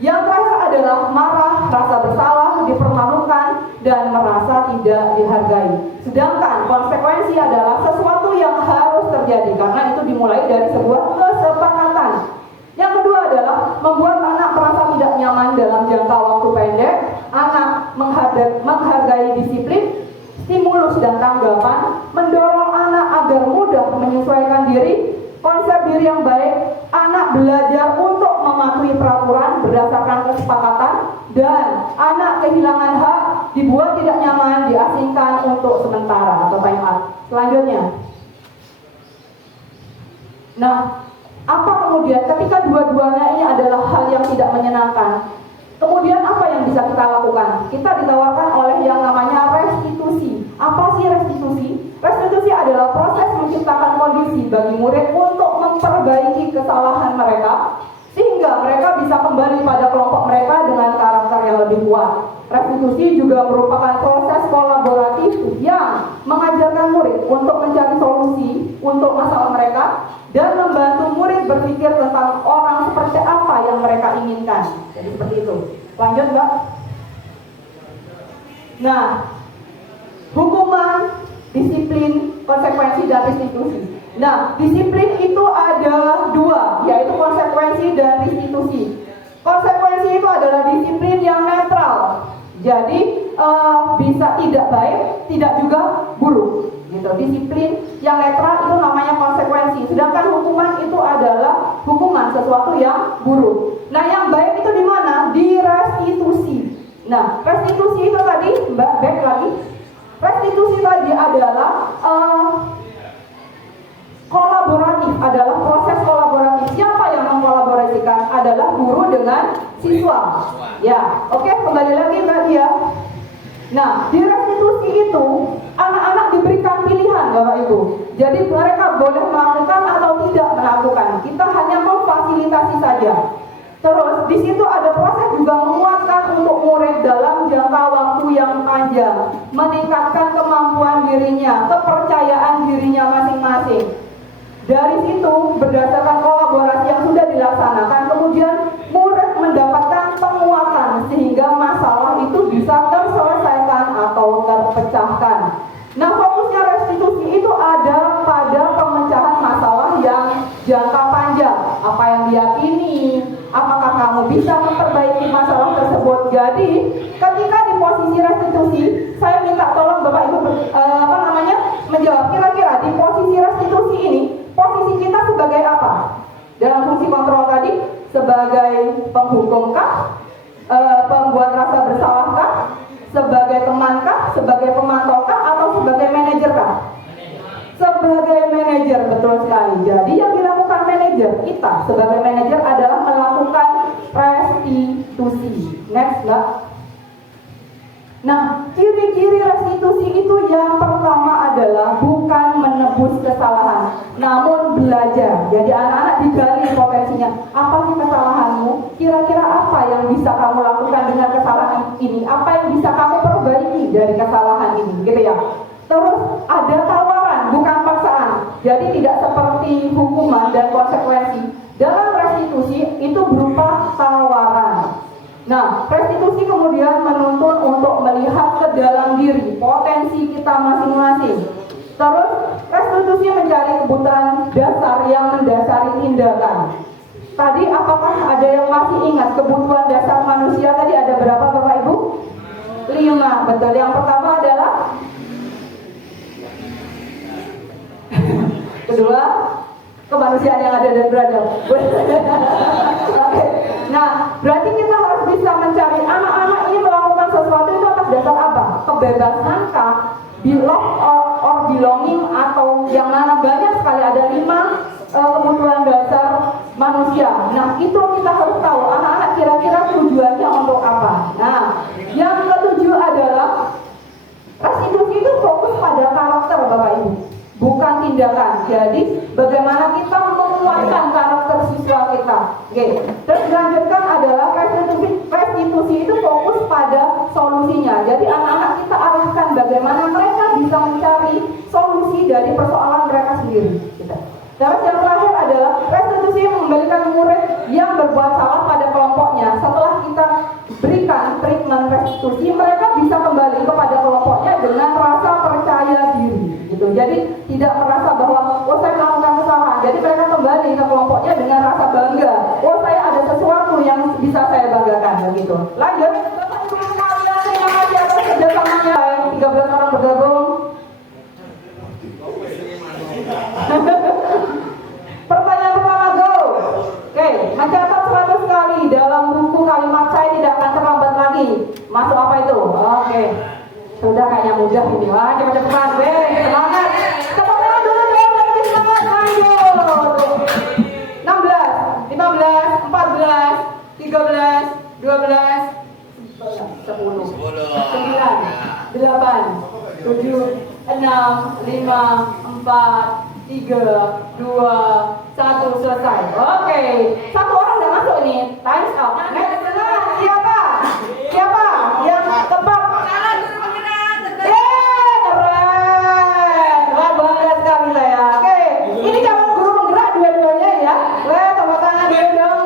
Yang terakhir adalah marah, rasa bersalah, dipermalukan, dan merasa tidak dihargai. Sedangkan konsekuensi adalah sesuatu yang harus terjadi karena itu dimulai dari sebuah kesepakatan. Yang kedua adalah membuat anak merasa tidak nyaman dalam jangka waktu pendek. Anak menghargai disiplin, stimulus dan tanggapan, mendorong anak agar mudah menyesuaikan diri, konsep diri yang baik, anak belajar untuk mematuhi peraturan berdasarkan kesepakatan, dan anak kehilangan hak, dibuat tidak nyaman, diasingkan untuk sementara atau time out. Selanjutnya, nah, apa kemudian ketika dua-duanya ini adalah hal yang tidak menyenangkan? Kemudian apa yang bisa kita lakukan? Kita ditawarkan oleh yang namanya restitusi. Apa sih restitusi? Restitusi adalah proses menciptakan kondisi bagi murid untuk memperbaiki kesalahan mereka sehingga mereka bisa kembali pada kelompok mereka dengan karakter yang lebih kuat. Restitusi juga merupakan proses kolaboratif yang mengajarkan murid untuk mencari solusi untuk masalah mereka dan membantu murid berpikir tentang orang seperti apa yang mereka inginkan. Jadi seperti itu. Lanjut, Mbak. Nah, hukuman, disiplin, konsekuensi, dan restitusi. Nah, disiplin itu ada 2, yaitu konsekuensi dan restitusi. Konsekuensi itu adalah disiplin yang netral. Jadi bisa tidak baik, tidak juga buruk. Gitu. Disiplin yang netral itu namanya konsekuensi. Sedangkan hukuman itu adalah hukuman sesuatu yang buruk. Nah, yang baik itu di mana? Di restitusi. Nah, restitusi itu tadi, Mbak, back lagi. Restitusi tadi adalah kolaboratif, adalah proses kolaboratif. Siapa yang mengkolaborasikan? Adalah guru dengan siswa. Ya, oke, kembali lagi Mbak Dia. Nah, di restitusi itu anak-anak diberikan pilihan, Bapak Ibu. Jadi mereka boleh melakukan atau tidak melakukan. Kita hanya memfasilitasi saja. Terus di situ ada proses juga menguatkan untuk murid dalam jangka waktu yang panjang, meningkatkan kemampuan dirinya, kepercayaan dirinya masing-masing. Dari situ berdasarkan kolaborasi yang sudah dilaksanakan, kemudian murid mendapatkan penguatan sehingga masalah itu bisa terselesaikan atau terpecahkan. Nah, fokusnya restitusi itu ada pada pemecahan masalah yang jangka panjang. Apa yang diyakini, apakah kamu bisa memperbaiki masalah tersebut. Jadi, ketika di posisi restitusi, saya minta tolong Bapak Ibu menjawab kira-kira di posisi restitusi ini, posisi kita sebagai apa? Dalam fungsi kontrol tadi, sebagai penghukumkah, pembuat sekali. Jadi yang dilakukan manajer kita sebagai manajer adalah melakukan restitusi. Next, Mbak. Nah, ciri-ciri restitusi itu yang pertama adalah bukan menebus kesalahan, namun belajar. Jadi anak-anak digali potensinya. Apa sih kesalahanmu? Kira-kira apa yang bisa kamu lakukan dengan kesalahan ini? Apa yang bisa kamu perbaiki dari kesalahan ini? Gitu ya. Terus ada tawaran, bukan paksaan. Jadi tidak seperti hukuman dan konsekuensi. Dalam restitusi itu berupa tawaran. Nah, restitusi kemudian menuntun untuk melihat ke dalam diri, potensi kita masing-masing. Terus, restitusi mencari kebutuhan dasar yang mendasari tindakan. Tadi apakah ada yang masih ingat kebutuhan dasar manusia tadi ada berapa Bapak Ibu? 5, betul. Yang pertama adalah kedua, kemanusiaan yang ada dan beradab. Oke. Nah, berarti kita harus bisa mencari anak-anak ini melakukan sesuatu itu atas dasar apa? Kebebasan kah? Love or belonging, atau yang mana banyak sekali ada 5 kebutuhan dasar manusia. Nah, itu kita harus tahu anak-anak kira-kira tujuannya untuk apa. Nah, yang ketujuh adalah restitusi itu fokus pada karakter Bapak Ibu, bukan tindakan. Jadi bagaimana kita menguatkan karakter siswa kita. Oke. Terus dilanjutkan adalah restitusi itu fokus pada solusinya. Jadi anak-anak kita arahkan bagaimana mereka bisa mencari solusi dari persoalan mereka sendiri. Gitu. Terus yang terakhir adalah restitusi mengembalikan murid yang berbuat salah pada kelompoknya. Setelah kita berikan treatment restitusi, mereka bisa kembali kepada kelompoknya dengan rasa percaya diri. Gitu. Jadi tidak merasa bahwa saya melakukan kesalahan. Jadi mereka kembali ke kelompoknya dengan rasa bangga. Saya ada sesuatu yang bisa saya banggakan. Begitu. Lanjut. Bapak Ibu sekalian, terima kasih atas kerjasamanya. 13 orang bergabung. Pertanyaan pertama, go. Oke, mencatat 100 kali dalam buku kalimat saya tidak akan terlambat lagi. Masuk apa itu? Oke. Sudah kayaknya mudah ini. Wah, cepat-cepat. Semangat. Tepuk tangan dulu dong, lebih semangat. Lanjut. 16, 15, 14, 13, 12, 10, 9, 8, 7, 6, 5, 4, 3, 2, 1, selesai. Oke, satu orang udah masuk ini. Time's up. Next, siapa? Siapa yang tepat? Keren. Wah, bangga sekali saya. Oke, ini calon guru penggerak dua-duanya ya. Tepuk tangan dulu dong.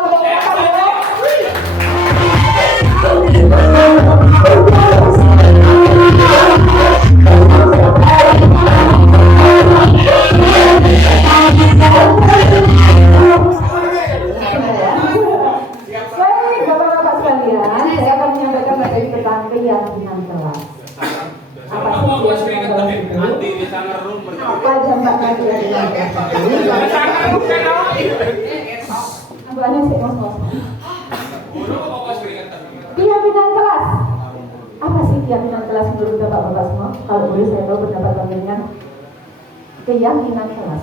Baik, Bapak-bapak sekalian, saya akan menyampaikan materi tentang keyakinan kelas. Apa sih keyakinan kelas itu? Apa aja Mbak keyakinan kelas itu? Ambilnya sih kos-kos. Keyakinan kelas. Apa sih keyakinan kelas menurut Bapak-bapak semua? Kalau boleh saya tahu pendapat kalian. Keyakinan kelas.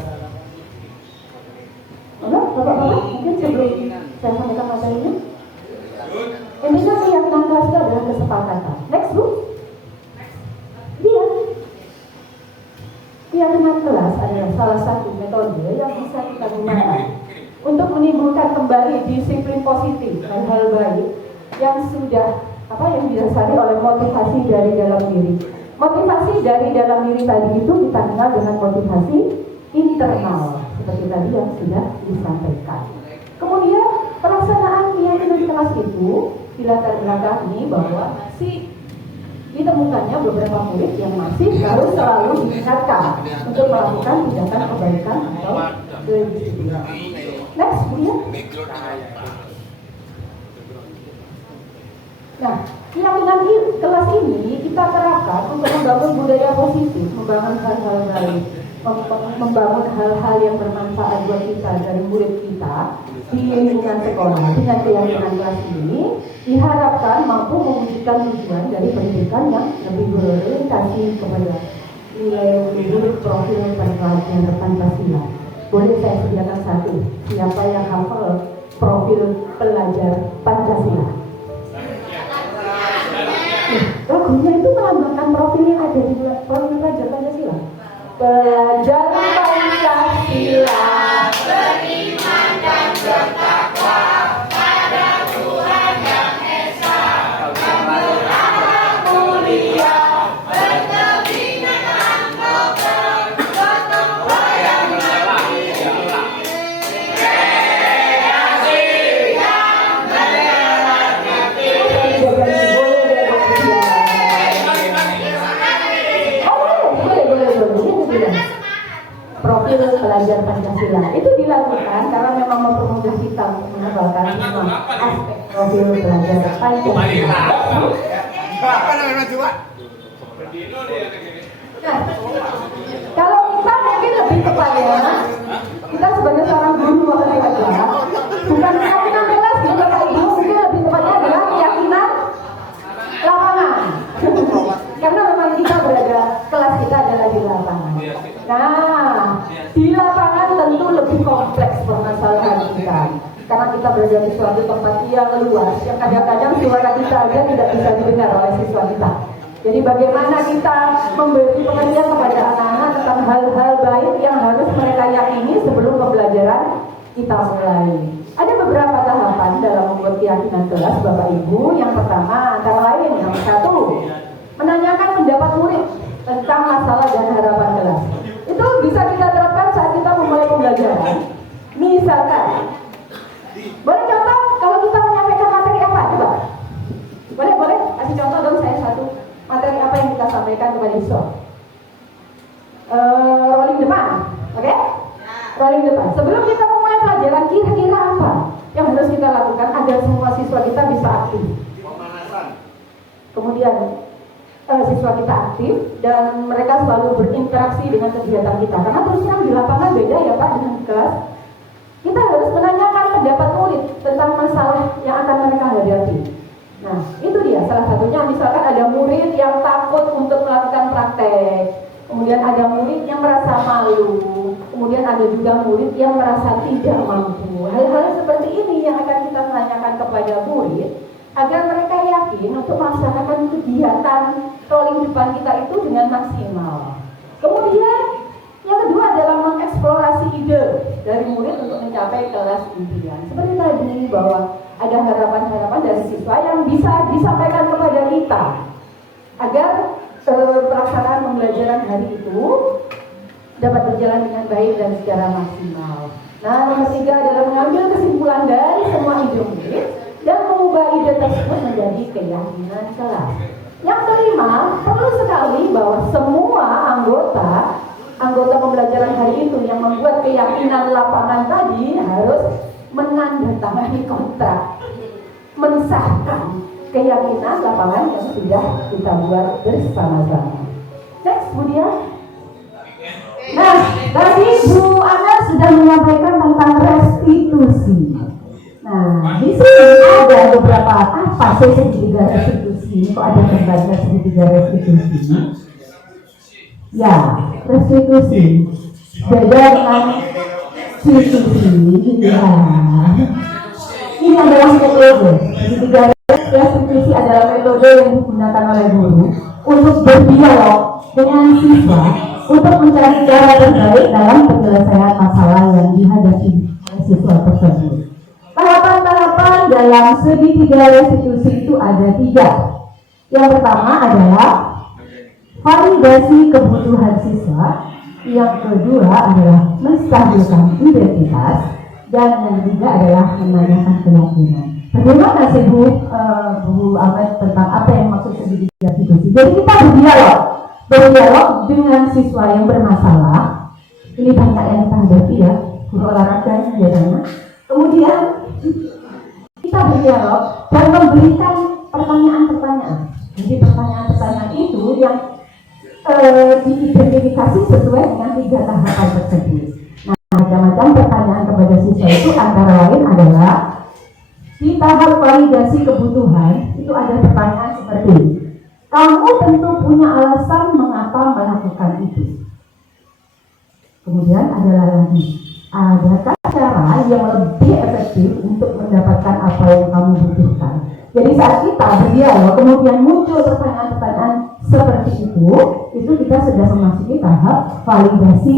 Enggak, Bapak-bapak, mungkin sebelum saya sampaikan materinya. Intinya keyakinan kelas itu adalah kesepakatan. Next, Bu. Dia. Keyakinan kelas adalah salah satu metode yang bisa kita gunakan untuk menimbulkan kembali disiplin positif dan hal baik yang sudah yang didasari oleh motivasi dari dalam diri. Motivasi dari dalam diri tadi itu kita kenal dengan motivasi internal, seperti tadi yang sudah disampaikan. Kemudian pelaksanaan keyakinan kelas itu dilatar belakangi bahwa masih ditemukannya beberapa murid yang masih harus selalu diingatkan untuk melakukan tindakan kebaikan atau kedisiplinan. Next, ya. Nah, keyakinan kelas ini kita terapkan untuk membangun budaya positif, membangun hal-hal baik, membangun hal-hal yang bermanfaat buat kita dari murid kita di lingkungan sekolah. Dengan keyakinan kelas ini diharapkan mampu mewujudkan tujuan dari pendidikan yang lebih berorientasi kepada nilai luhur profil pelajar Pancasila. Boleh saya sediakan satu. Siapa yang hafal profil pelajar Pancasila? Lagunya itu melambangkan profil yang ada di profil pelajar Pancasila. Pelajar Pancasila beriman dan bertakwa pada Tuhan yang Esa, beramah mulia, berkepentingan novel, gotong royong kreasi yang berarti. Profil pelajar Pancasila itu dilakukan karena memang mempermudah kita untuk menghafalkan semua aspek profil pelajar Pancasila. Nah, kalau kita mungkin lebih kepada kita sebagai seorang guru adalah bukan keyakinan kelas, Bapak Ibu, mungkin lebih tepatnya adalah keyakinan lapangan. Karena memang kita berada, kelas kita adalah di lapangan. Nah, di lapangan tentu lebih kompleks permasalahan kita. Karena kita berada di suatu tempat yang luas, yang kadang-kadang suara kita aja tidak bisa didengar oleh siswa kita. Jadi bagaimana kita memberi pengertian kepada anak-anak tentang hal-hal baik yang harus mereka yakini sebelum pembelajaran kita mulai. Ada beberapa tahapan dalam membuat keyakinan kelas, Bapak Ibu. Yang pertama antara lain, yang satu, menanyakan pendapat murid tentang masalah dan harapan kelas. Itu bisa kita terapkan saat kita memulai pembelajaran. Misalkan, boleh contoh kalau kita menyampaikan materi apa? Coba. Boleh kasih contoh dong saya satu. Materi apa yang kita sampaikan kepada siswa? Rolling depan, oke? Rolling depan. Sebelum kita memulai pelajaran, kira-kira apa yang harus kita lakukan agar semua siswa kita bisa aktif? Kemudian siswa kita aktif dan mereka selalu berinteraksi dengan kegiatan kita. Karena terus terang di lapangan beda ya Pak dengan di kelas. Kita harus menanyakan pendapat murid tentang masalah yang akan mereka hadapi. Nah, itu dia salah satunya. Misalkan ada murid yang takut untuk melakukan praktek, kemudian ada murid yang merasa malu, kemudian ada juga murid yang merasa tidak mampu. Hal-hal seperti ini yang akan kita tanyakan kepada murid agar mereka yakin untuk melaksanakan kegiatan rolling depan kita itu dengan maksimal. Kemudian yang kedua adalah mengeksplorasi ide dari murid untuk mencapai kelas impian. Seperti tadi bahwa ada harapan-harapan dari siswa yang bisa disampaikan kepada kita agar pelaksanaan pembelajaran hari itu dapat berjalan dengan baik dan secara maksimal. Nah, nomor 3 adalah mengambil kesimpulan dari semua ide murid dan mengubah ide tersebut menjadi keyakinan kelas. Yang kelima, perlu sekali bahwa semua anggota pembelajaran hari itu yang membuat keyakinan lapangan tadi harus menandatangani kontrak, mensahkan keyakinan lapangan yang sudah kita buat bersama-sama. Next, Budia. Nah, tadi Bu Ana sudah menyampaikan tentang restitusi. Nah, di sini ada beberapa apa sih segitiga restitusi? Kok ada gambarnya segitiga restitusi? Ya, restitusi. Beda dengan restitusi. Ya. Ini adalah metode. Segitiga restitusi adalah metode yang digunakan oleh guru untuk berdialog dengan siswa untuk mencari cara terbaik dalam penyelesaian masalah yang dihadapi oleh siswa tersebut. Tahapan-tahapan dalam segitiga restitusi itu ada 3. Yang pertama adalah validasi kebutuhan siswa. Yang kedua adalah menstabilkan identitas. Dan yang ketiga adalah menanyakan keyakinan. Bagaimana sih Bu Ahmed tentang apa yang maksud segitiga restitusi? Jadi kita berdialog dengan siswa yang bermasalah. Ini banyak yang kita hadapi ya, guru olahraga biasanya. Kemudian kita berdialog dan memberikan pertanyaan-pertanyaan. Jadi pertanyaan-pertanyaan itu yang diidentifikasi sesuai dengan 3 tahapan tersebut. Nah, macam-macam pertanyaan kepada siswa itu antara lain adalah di tahap validasi kebutuhan itu ada pertanyaan seperti, kamu tentu punya alasan mengapa melakukan itu. Kemudian adalah lagi, adakah cara yang lebih efektif untuk mendapatkan apa yang kamu butuhkan? Jadi saat kita berdialog kemudian muncul pertanyaan-pertanyaan seperti itu kita sudah memasuki tahap validasi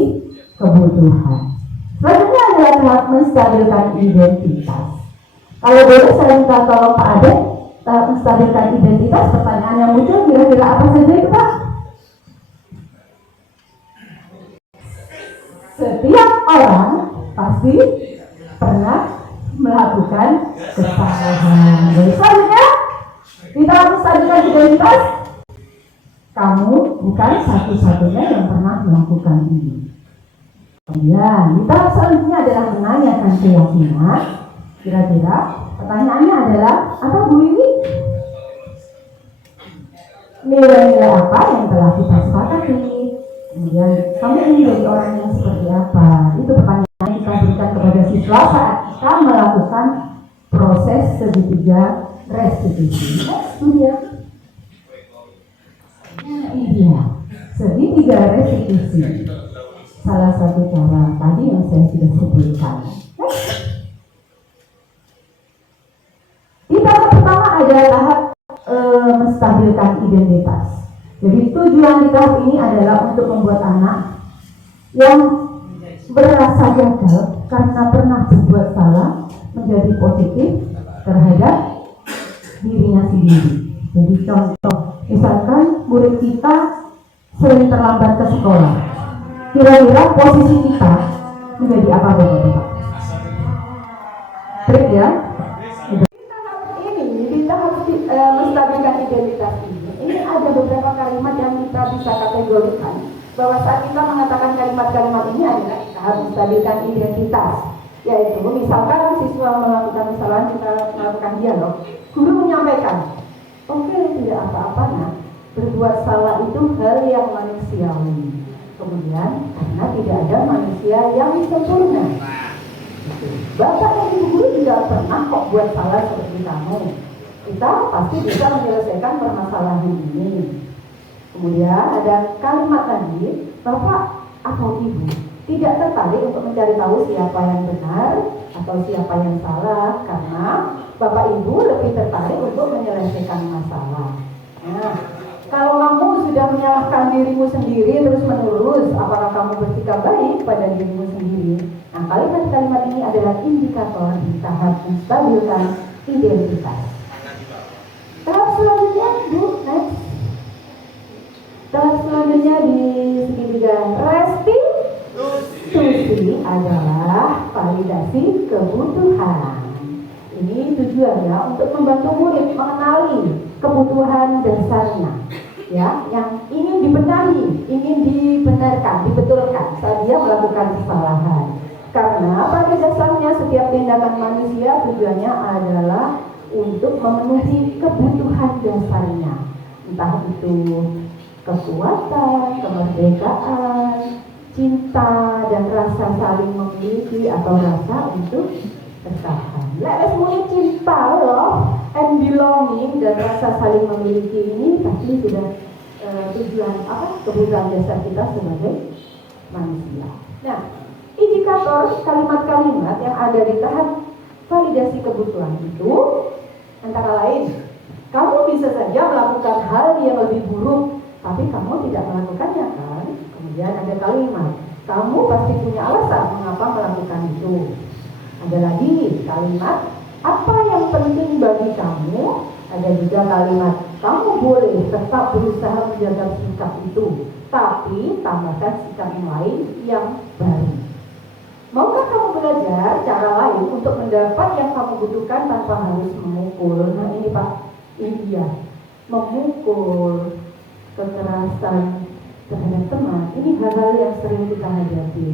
kebutuhan. Selanjutnya adalah tahap menstabilkan identitas. Kalau boleh saya minta tolong Pak Ade, tahap menstabilkan identitas, pertanyaan yang muncul kira-kira apa saja itu Pak? Setiap orang pasti pernah melakukan kesalahan. Jadi selanjutnya kita harus menstabilkan identitas. Kamu bukan satu-satunya yang pernah melakukan ini. Kemudian tahap selanjutnya adalah menanyakan keyakinan. Kira-kira pertanyaannya adalah apa Bu ini? Nilai-nilai apa yang telah kita sepakati? Kemudian kamu ingin jadi orang yang seperti apa? Itu pertanyaan yang kita berikan kepada siswa saat kita melakukan proses segitiga restitusi. Next dia. Nah, ini dia segitiga restitusi. Salah satu cara tadi yang saya sudah sebutkan. Di tahap pertama ada tahap menstabilkan identitas. Jadi tujuan di tahap ini adalah untuk membuat anak yang berasa gagal karena pernah berbuat salah menjadi positif terhadap dirinya sendiri. Jadi contoh, misalkan murid kita sering terlambat ke sekolah. Kira-kira posisi kita menjadi apa Bapak-Bapak? Trik ya? Di tahap menstabilkan identitas ini ada beberapa kalimat yang kita bisa kategorikan bahwa saat kita mengatakan kalimat-kalimat ini adalah tahap menstabilkan identitas, yaitu misalkan siswa melakukan kesalahan, kita melakukan dialog, guru menyampaikan, oke, tidak apa-apa nak, berbuat salah itu hal yang manusiawi. Kemudian karena tidak ada manusia yang sempurna, Bapak dan Ibu guru juga pernah kok buat salah seperti kamu. Kita pasti bisa menyelesaikan permasalahan ini. Kemudian ada kalimat tadi, Bapak atau Ibu tidak tertarik untuk mencari tahu siapa yang benar atau siapa yang salah, karena Bapak Ibu lebih tertarik untuk menyelesaikan masalah. Nah, kalau kamu sudah menyalahkan dirimu sendiri terus menerus, apakah kamu bersikap baik pada dirimu sendiri? Nah, kalimat-kalimat ini adalah indikator di tahap menstabilkan identitas. Tahap selanjutnya, Bu, next. Tahap selanjutnya di segitiga restitusi adalah validasi kebutuhan. Ini tujuannya untuk membantu murid mengenali kebutuhan dasarnya, ya, yang ingin dibenahi, ingin dibenarkan, dibetulkan saat dia melakukan kesalahan. Karena pada dasarnya setiap tindakan manusia tujuannya adalah untuk memenuhi kebutuhan dasarnya, entah itu kekuatan, kemerdekaan, cinta dan rasa saling memiliki atau rasa untuk bertahan. Let's mulai cinta, love and belonging dan rasa saling memiliki ini pasti sudah tujuan kebutuhan dasar kita sebagai manusia. Nah, indikator kalimat-kalimat yang ada di tahap validasi kebutuhan itu antara lain, kamu bisa saja melakukan hal yang lebih buruk, tapi kamu tidak melakukannya kan? Kemudian ada kalimat, kamu pasti punya alasan mengapa melakukan itu. Ada lagi kalimat, apa yang penting bagi kamu? Ada juga kalimat, kamu boleh tetap berusaha menjaga sikap itu, tapi tambahkan sikap yang lain yang baru. Maukah kamu belajar cara lain untuk mendapat yang kamu butuhkan tanpa harus memukul? Nah ini Pak, ini dia, memukul, kekerasan terhadap teman. Ini hal-hal yang sering kita hadapi.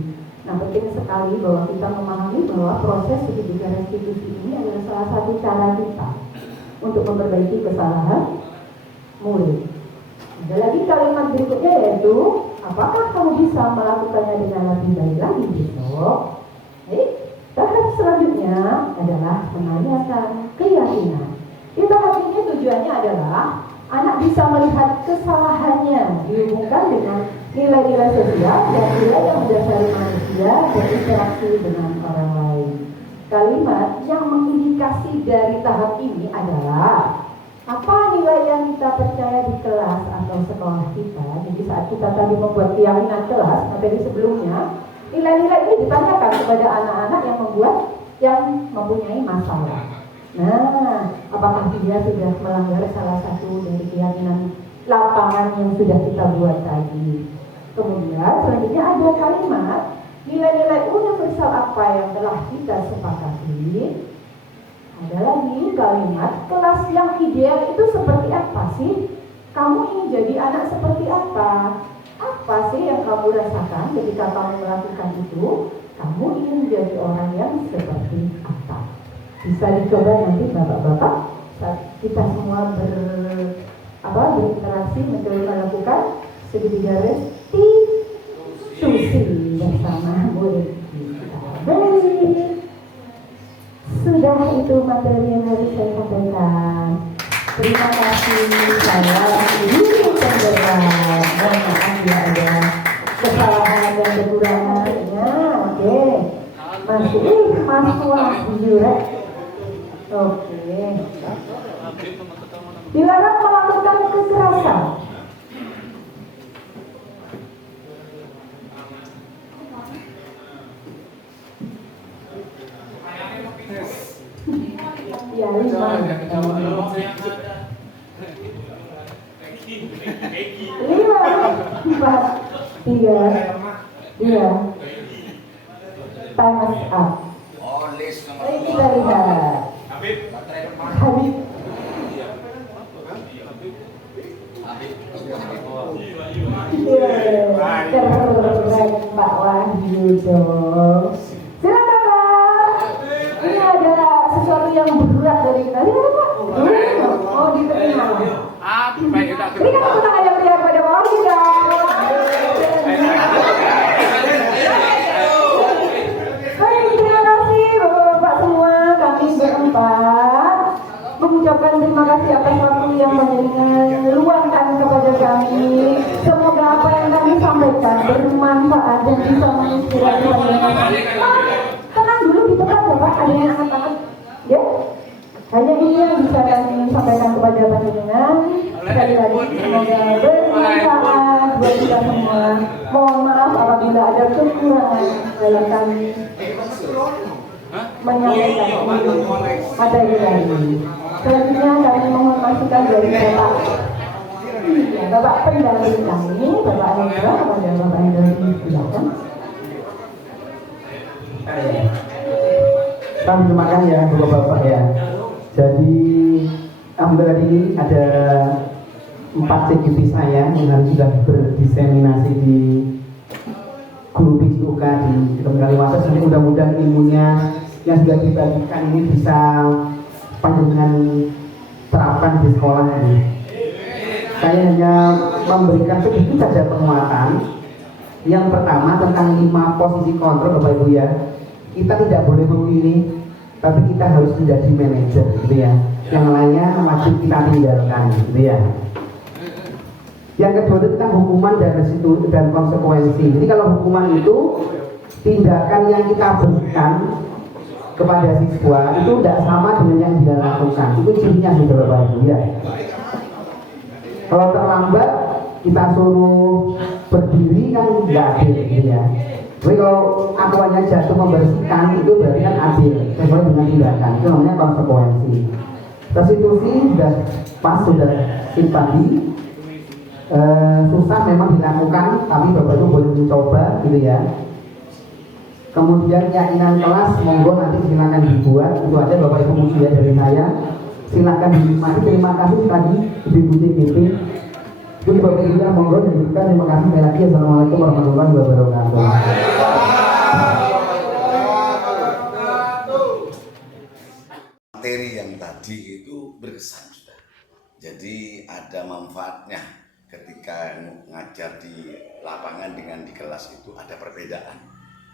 Nah penting sekali bahwa kita memahami bahwa proses segitiga restitusi ini adalah salah satu cara kita untuk memperbaiki kesalahan murid. Ada lagi kalimat berikutnya yaitu, apakah kamu bisa melakukannya dengan lebih baik lagi besok? Tahap selanjutnya adalah menanyakan keyakinan. Di tahap ini tujuannya adalah anak bisa melihat kesalahannya dihubungkan dengan nilai-nilai sosial dan nilai yang mendasari manusia. dia berinteraksi dengan orang lain. Kalimat yang mengindikasi dari tahap ini adalah apa nilai yang kita percaya di kelas atau sekolah kita. Jadi saat kita tadi membuat keyakinan kelas, materi sebelumnya, nilai-nilai ini ditanyakan kepada anak-anak yang mempunyai masalah. Nah, apakah dia sudah melanggar salah satu dari keyakinan lapangan yang sudah kita buat tadi. Kemudian selanjutnya ada kalimat nilai-nilai universal apa yang telah kita sepakati. Ada lagi kalimat kelas yang ideal itu seperti apa sih? Kamu ingin jadi anak seperti apa? Apa sih yang kamu rasakan ketika kamu melakukan itu? Kamu ingin menjadi orang yang seperti apa? Bisa dicoba nanti bapak-bapak saat kita semua berinteraksi mencoba melakukan segitiga restitusi bersama murid kita. Baik, sudah itu materi yang harus saya sampaikan. Terima kasih. Saya guru penggerak. Mohon maaf ya ada kesalahan dan kekurangannya. Oke, Mas Wahyu. Oke. Dilarang melakukan kekerasan. Ya, 5. 4, 3, 2. Time is up. Mari kita lihat. Habib. Keren Pak Wahyu dong. Silakan Pak. Ini ada sesuatu yang berat dari kita. Silakan Pak. Oh, diterima. Ini kan tentang ayam lihat pada Pak Wahyu dong. Baik, terima kasih Bapak-bapak semua. Kami berempat mengucapkan terima kasih atas waktu yang meluangkan kepada kami. Semoga apa yang kami sampaikan bermanfaat dan bisa menginspirasi panjenengan. Tenang dulu di tempat ya Pak, ada yang angkat-angkat. Ya, hanya ini yang bisa kami sampaikan kepada panjenengan. Sekali lagi semoga bermanfaat buat kita semua. Mohon maaf apabila ada kekurangan dalam kami menyampaikan materi ini. Selanjutnya kami mohon masukan dari Bapak pendamping kami, Bapak Hendra, kepada Bapak Hendra silakan. Kami terima kasih ya Bapak-bapak ya. Jadi alhamdulillah ini ada 4 CGT saya yang harus sudah berdiseminasi di grup PJUK di Kalimantan. Jadi mudah-mudahan ilmunya yang sudah dibagikan ini bisa panjenengan terapkan di sekolah ini. Saya hanya memberikan sedikit saja penguatan. Yang pertama tentang 5 posisi kontrol Bapak Ibu ya. Kita tidak boleh memilih, tapi kita harus menjadi manajer gitu ya. Yang lainnya wajib kita tinggalkan gitu ya. Yang kedua itu tentang hukuman dan restitusi dan konsekuensi. Jadi kalau hukuman itu tindakan yang kita berikan kepada siswa itu tidak sama dengan yang dia lakukan. Itu cirinya sudah Bapak Ibu ya. Kalau terlambat kita suruh berdiri kan nggak adil gitu ya. Tapi kalau aku hanya jatuh membersihkan itu berarti kan adil sesuai dengan tindakan. Itu namanya konsekuensi. Restitusi sudah pas, sudah simpati. Susah memang dilakukan, tapi Bapak Ibu boleh mencoba gitu ya. Kemudian keyakinan kelas monggo nanti silakan dibuat. Itu aja Bapak Ibu mulia dari saya. Silakan dinikmati. Terima kasih tadi Ibu CGT. Itu Bapak Ibu yang monggo dibuka. Terima kasih sekali lagi. Assalamualaikum warahmatullahi wabarakatuh. Materi yang tadi itu berkesan sudah. Jadi ada manfaatnya ketika ngajar di lapangan dengan di kelas itu ada perbedaan.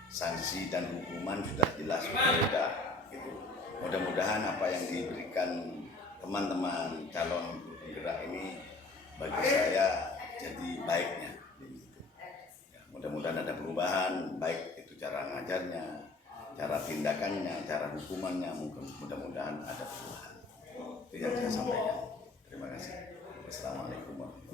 Sanksi dan hukuman sudah jelas berbeda gitu. Mudah-mudahan apa yang diberikan teman-teman calon penggerak ini bagi saya jadi baiknya gitu. Ya, mudah-mudahan ada perubahan baik itu cara ngajarnya, cara tindakannya, cara hukumannya, mungkin mudah-mudahan ada perubahan. Itu yang saya sampaikan. Terima kasih. Wassalamualaikum warahmatullahi wabarakatuh.